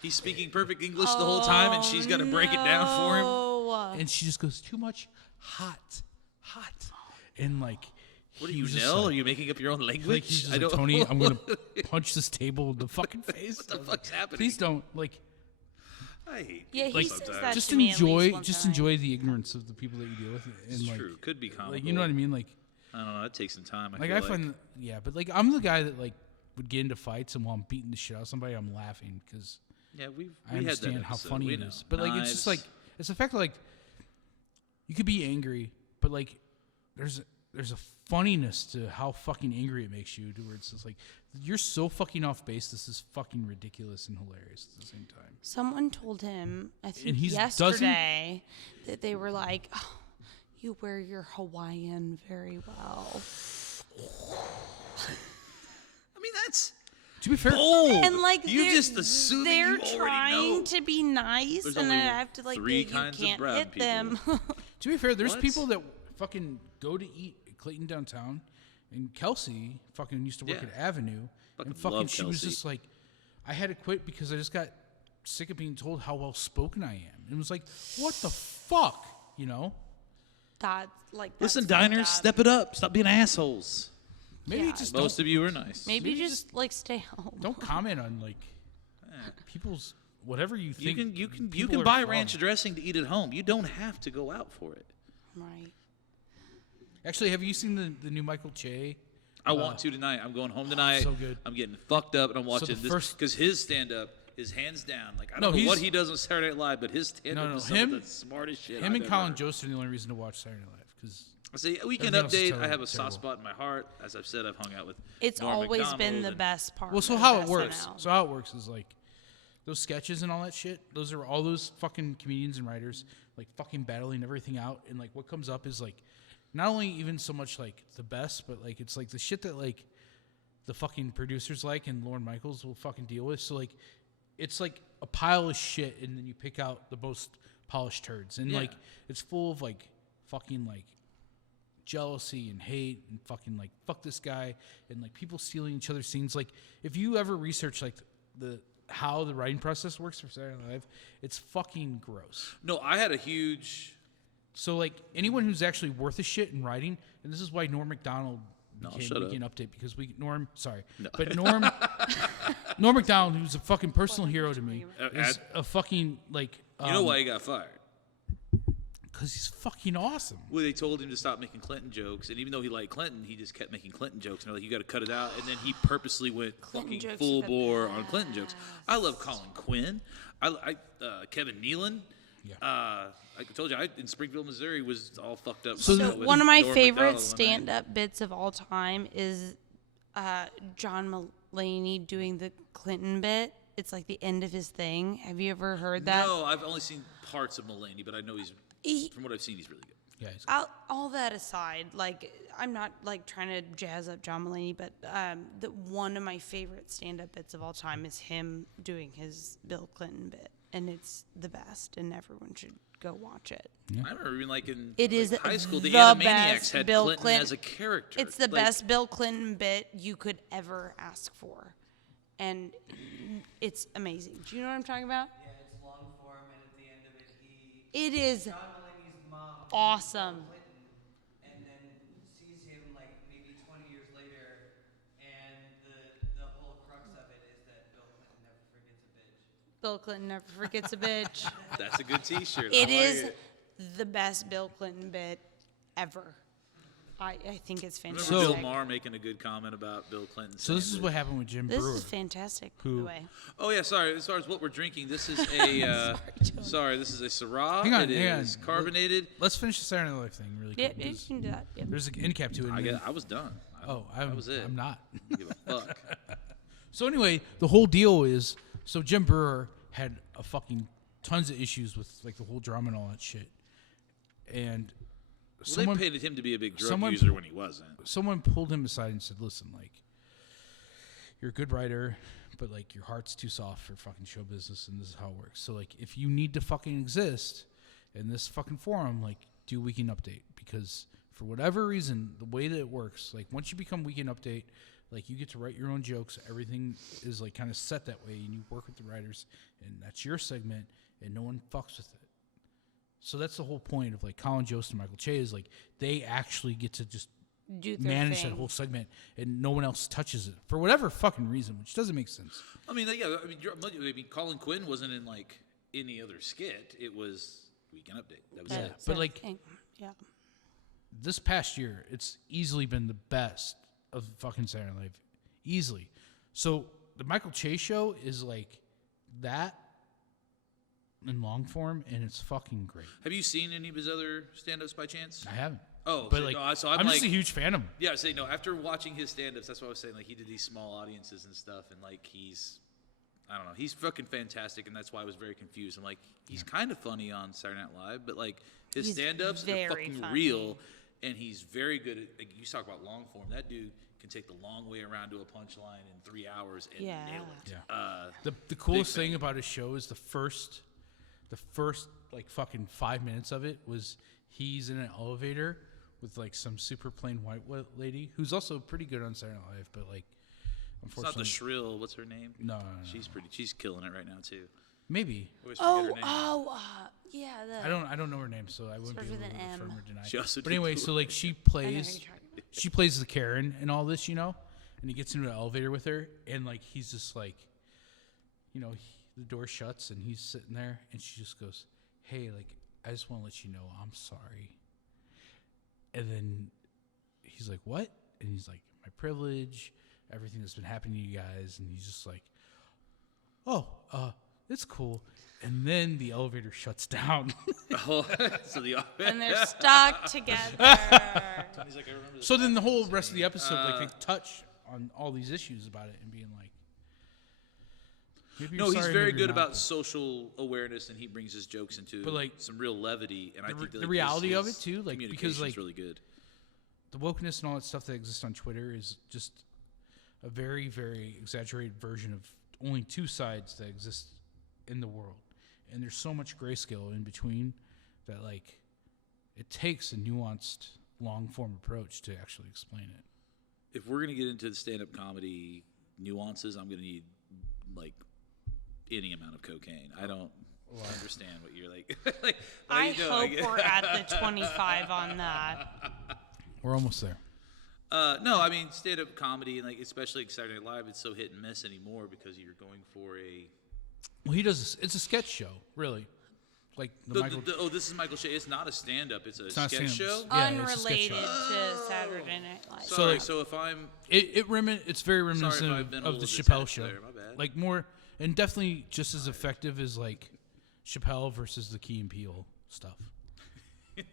He's speaking perfect English the whole time, and she's got to break it down for him. Oh, And she just goes, "Too much hot." And like, What are he you, was just Nell? like- Are you making up your own language? Like he's just like, "Tony, I'm gonna punch this table in the fucking face." What the fuck's happening? Please don't like. I hate yeah, people he says sometimes. that Just to me at least enjoy, one just time. enjoy the ignorance of the people that you deal with, and It's like, true. Could be comical. like you know what I mean, like. I don't know. It takes some time. Like I find, yeah, but like I'm the guy that like would get into fights, and while I'm beating the shit out of somebody, I'm laughing because Yeah, we I had that understand how episode. funny We it know. is. But like it's just like Knives. it's the fact that like you could be angry, but like there's a funniness to how fucking angry it makes you, to where it's just like you're so fucking off base. This is fucking ridiculous and hilarious at the same time. Someone told him, I think And he's yesterday, that they were like, oh, "You wear your Hawaiian very well." I mean, that's To be fair, bold. And like you they're, just assuming they're you already trying know. to be nice, There's and only I have to like three be, kinds of you can't brown hit them. to be fair, there's What? people that fucking go to eat at Clayton downtown, and Kelsey fucking used to work Yeah. at Avenue, Fucking and fucking love she was Kelsey. just like, I had to quit because I just got sick of being told how well spoken I am. And it was like, what the fuck, you know? That's like Listen, that's fucked diners, up. step it up. Stop being assholes. Maybe Yeah, just Most of you are nice. maybe just like stay home. don't comment on like people's whatever you think. You can people are buy from. ranch dressing to eat at home. You don't have to go out for it. Right. Actually, have you seen the new Michael Che? I want to tonight. I'm going home tonight. so good. I'm getting fucked up and I'm watching the this first- because his stand-up is hands down. Like I No, don't know what he's- he does on Saturday Night Live, but his stand-up No, is some him- of the smartest shit. Him I've and Colin ever heard. Jost are the only reason to watch Saturday Night Live because I say weekend Everything else is update. I have a terrible. soft spot in my heart. As I've said, I've hung out with. It's Norm always been Macdonald the and- best part. well, so of how it works? SNL. So how it works is like those sketches and all that shit. Those are all those fucking comedians and writers like fucking battling everything out, and like what comes up is like not only even so much like the best, but like it's like the shit that like the fucking producers like and Lorne Michaels will fucking deal with. So like it's like a pile of shit, and then you pick out the most polished turds, and Yeah. like it's full of like fucking like jealousy and hate and fucking like fuck this guy and like people stealing each other's scenes. Like if you ever research like the how the writing process works for Saturday Night Live, it's fucking gross. No, I had a huge. So like anyone who's actually worth a shit in writing, and this is why Norm Macdonald No, became shut up. Weekend Update because Norm Norm Macdonald, who's a fucking personal hero to me, is a fucking like You know why he got fired? because he's fucking awesome. Well, they told him to stop making Clinton jokes, and even though he liked Clinton, he just kept making Clinton jokes. And they're like, "You got to cut it out." And then he purposely went Clinton fucking jokes full are the bore on Clinton jokes. I love Colin Quinn. Kevin Nealon. Yeah. Like I told you, in Springfield, Missouri, was all fucked up. So with One of my Norm favorite Macdonald one night. stand-up bits of all time is John Mulaney doing the Clinton bit. It's like the end of his thing. Have you ever heard that? No, I've only seen parts of Mulaney, but I know from what I've seen, he's really good. Yeah, he's All that aside, like I'm not like trying to jazz up John Mulaney, but one of my favorite stand-up bits of all time is him doing his Bill Clinton bit, and it's the best, and everyone should go watch it. I remember even like in It is high school, the the Animaniacs best had Bill Clinton Clinton- as a character. It's the Like, best Bill Clinton bit you could ever ask for, and it's amazing. Do you know what I'm talking about? Yeah, it's long form, and at the end of it, It is John Mulaney's mom awesome. Clinton, and then sees him like maybe 20 years later, and the whole crux of it is that Bill Clinton never forgets a bitch. Bill Clinton never forgets a bitch. That's a good T-shirt. It I like is it. the best Bill Clinton bit ever. I think it's I remember fantastic. Bill Maher making a good comment about Bill Clinton. So this saying is that- what happened with Jim This Brewer. is fantastic, by Who- the way. Oh yeah, sorry. As far as what we're drinking, this is a sorry. This is a Syrah. Hang on, It hang on. is carbonated. Let's finish the Saturday Night Live thing really Yeah, quick. you because can do that. Yeah. There's an end cap to it. and then- I was done. that was it. I'm not. Give a fuck. So anyway, the whole deal is so Jim Brewer had a fucking tons of issues with like the whole drama and all that shit, and Well, they painted him to be a big drug someone- user when he wasn't. someone pulled him aside and said, "Listen, like, you're a good writer, but like your heart's too soft for fucking show business, and this is how it works. So like, if you need to fucking exist in this fucking forum, like, do Weekend Update because for whatever reason, the way that it works, like, once you become Weekend Update, like, you get to write your own jokes. Everything is like kind of set that way, and you work with the writers, and that's your segment, and no one fucks with it." So that's the whole point of like Colin Jost and Michael Che is like they actually get to just Do their manage thing. that whole segment and no one else touches it for whatever fucking reason, which doesn't make sense. I mean, yeah. I mean, Colin Quinn wasn't in like any other skit. It was Weekend Update. That was it. That's But, the like- thing. Yeah. This past year, it's easily been the best of fucking Saturday Night Live. Easily. So the Michael Che show is like that in long form, and it's fucking great. Have you seen any of his other stand-ups by chance? I haven't. Oh, but so, like, no, so I'm I'm just a like- huge fan of him. Yeah, I say no. After watching his stand-ups, that's what I was saying. Like he did these small audiences and stuff, and like I don't know, he's fucking fantastic, and that's why I was very confused. I'm like, he's kind of funny on Saturday Night Live, but like his He's stand-ups are very fucking funny. real, and he's very good at. Like, you talk about long form. That dude can take the long way around to a punchline in 3 hours and Yeah. nail it. Yeah. The coolest fan. thing about his show is the first like fucking 5 minutes of it was he's in an elevator with like some super plain white lady who's also pretty good on Saturday Night Live, but like It's not unfortunately the shrill. What's her name? no. She's killing it right now too. Maybe I always forget her Oh, name. Yeah. I don't know her name, so I wouldn't be Starts able with to an affirm M. or deny. She also But did anyway, cool. so like she I know who plays you're talking about. she plays the Karen and all this, and he gets into an elevator with her, and like he's just like, the door shuts and he's sitting there, and she just goes, "Hey, like I just want to let you know I'm sorry." And then he's like, "What?" And he's like, "My privilege, everything that's been happening to you guys," and he's just like, "Oh, it's cool." And then the elevator shuts down. So And they're stuck together. He's like, I remember this. So then the whole rest of the episode, they touch on all these issues about it and being like, maybe you're No, he's sorry, very maybe good you're not. about social awareness, and he brings his jokes into But, like, some real levity. And I think that, the reality of his it too, like, because, communication's like, really good. the wokeness and all that stuff that exists on Twitter is just a very, very exaggerated version of only two sides that exist in the world. And there's so much grayscale in between that, like, it takes a nuanced, long-form approach to actually explain it. If we're gonna get into the stand-up comedy nuances, I'm gonna need like any amount of cocaine. I don't understand what you're like. What are I you doing? hope we're at the 25 on that. We're almost there. No, I mean stand-up comedy, and like especially Saturday Night Live, it's so hit and miss anymore because you're going for a. Well, he does. It's a sketch show, really. Like This is Michael Shea. It's not a stand-up. It's a not sketch stand-up. show. Yeah, it's a sketch Unrelated show. to Saturday Night Live. Sorry. So if I'm It's very reminiscent I've been a of the little Chappelle detached show. there, my bad. Like more, and definitely just as effective as like Chappelle versus the Key and Peele stuff.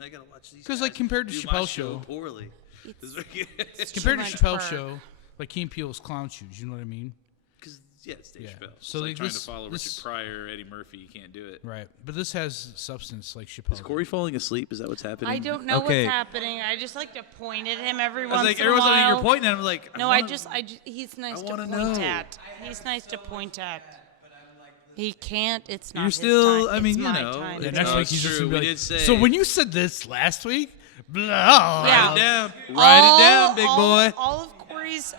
I gotta watch these. 'Cause, like, guys compared to do my Chappelle's show- poorly. Compared to much Chappelle's perk. show, like Key and Peele's clown shoes. You know what I mean? Because it's Dave Yeah. Chappelle. So, It's like like, trying this- to follow this- Richard Pryor, Eddie Murphy. You can't do it. Right. But this has substance like Chappelle. Is Corey falling asleep? Is that what's happening? I don't know Okay. what's happening. I just like to point at him every I was once like, in a everyone's like, while. you're pointing at him. Like, No, wanna- he's nice I to wanna point know. at. He's nice to point at. He can't. It's not You're his still. time. I mean, it's you my know. time. And it's- next oh, week it's he's just true. gonna be We like, did say. so when you said this last week, blah. Yeah. Write it down. Write it down, big boy. All of Corey's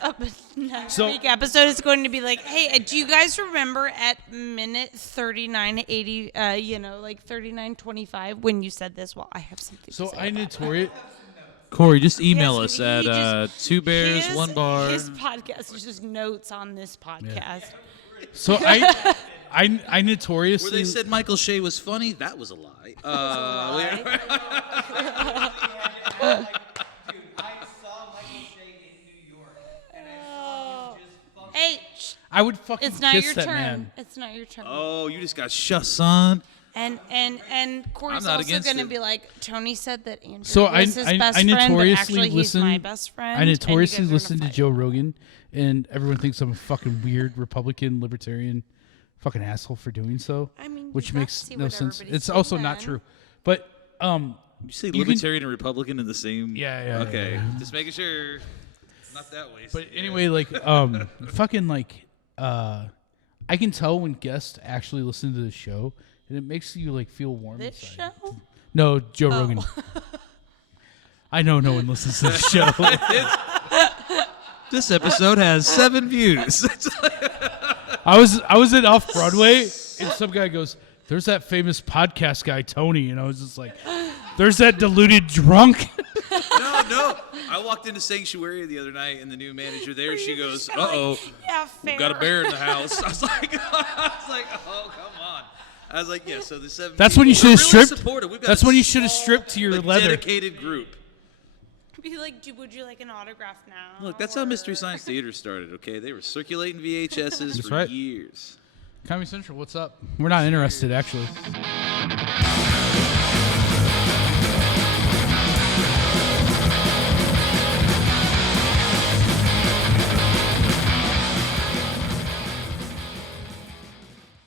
next So- week episode is going to be like, hey, do you guys remember at minute 39:80, like 39:25 when you said this? Well, I have something So to say I about it. notorious. Corey, just email Yes, us he at just- 2 bears, his, 1 bar. His podcast is just notes on this podcast. So I Where notoriously. they said Michael Shea was funny, that was a lie. Right? Dude, I saw Michael Shea in New York, and I saw him just fucking. Hey, I would fucking it's not kiss your that turn. man. It's not your turn. Oh, you just got shut, son. And Corey's I'm not also against going to it. be like, Tony said that Andrew So was his best I friend, but notoriously actually listen. he's my best friend. I and you notoriously guys are listen to gonna fight. Joe Rogan, and everyone thinks I'm a fucking weird Republican, libertarian, fucking asshole for doing so. I mean, which you got makes to see no what sense. everybody's It's also not doing. true. But You say You can- libertarian and Republican in the same. Yeah, Okay, yeah. just making sure. Not that way. But anyway, like, fucking, like, I can tell when guests actually listen to the show, and it makes you, like, feel warm This inside. show? No, Joe Rogan. I know no one listens to the show. This episode has 7 views. I was at Off Broadway, and some guy goes, "There's that famous podcast guy, Tony," and I was just like, "There's that deluded drunk." No. I walked into Sanctuary the other night, and the new manager there, she goes, Kinda like, "Uh-oh, yeah, fair. got a bear in the house." I was like, "Oh, come on." I was like, "Yeah." So the 7. That's when you people, should have we're really stripped. supportive. We've got That's a when you should have small, stripped to your like, leather. dedicated group. Be like, would you like an autograph now? Look, that's how Mystery Science Theater started. Okay, they were circulating VHSs That's for right. years. Comedy Central, what's up? We're not interested, actually.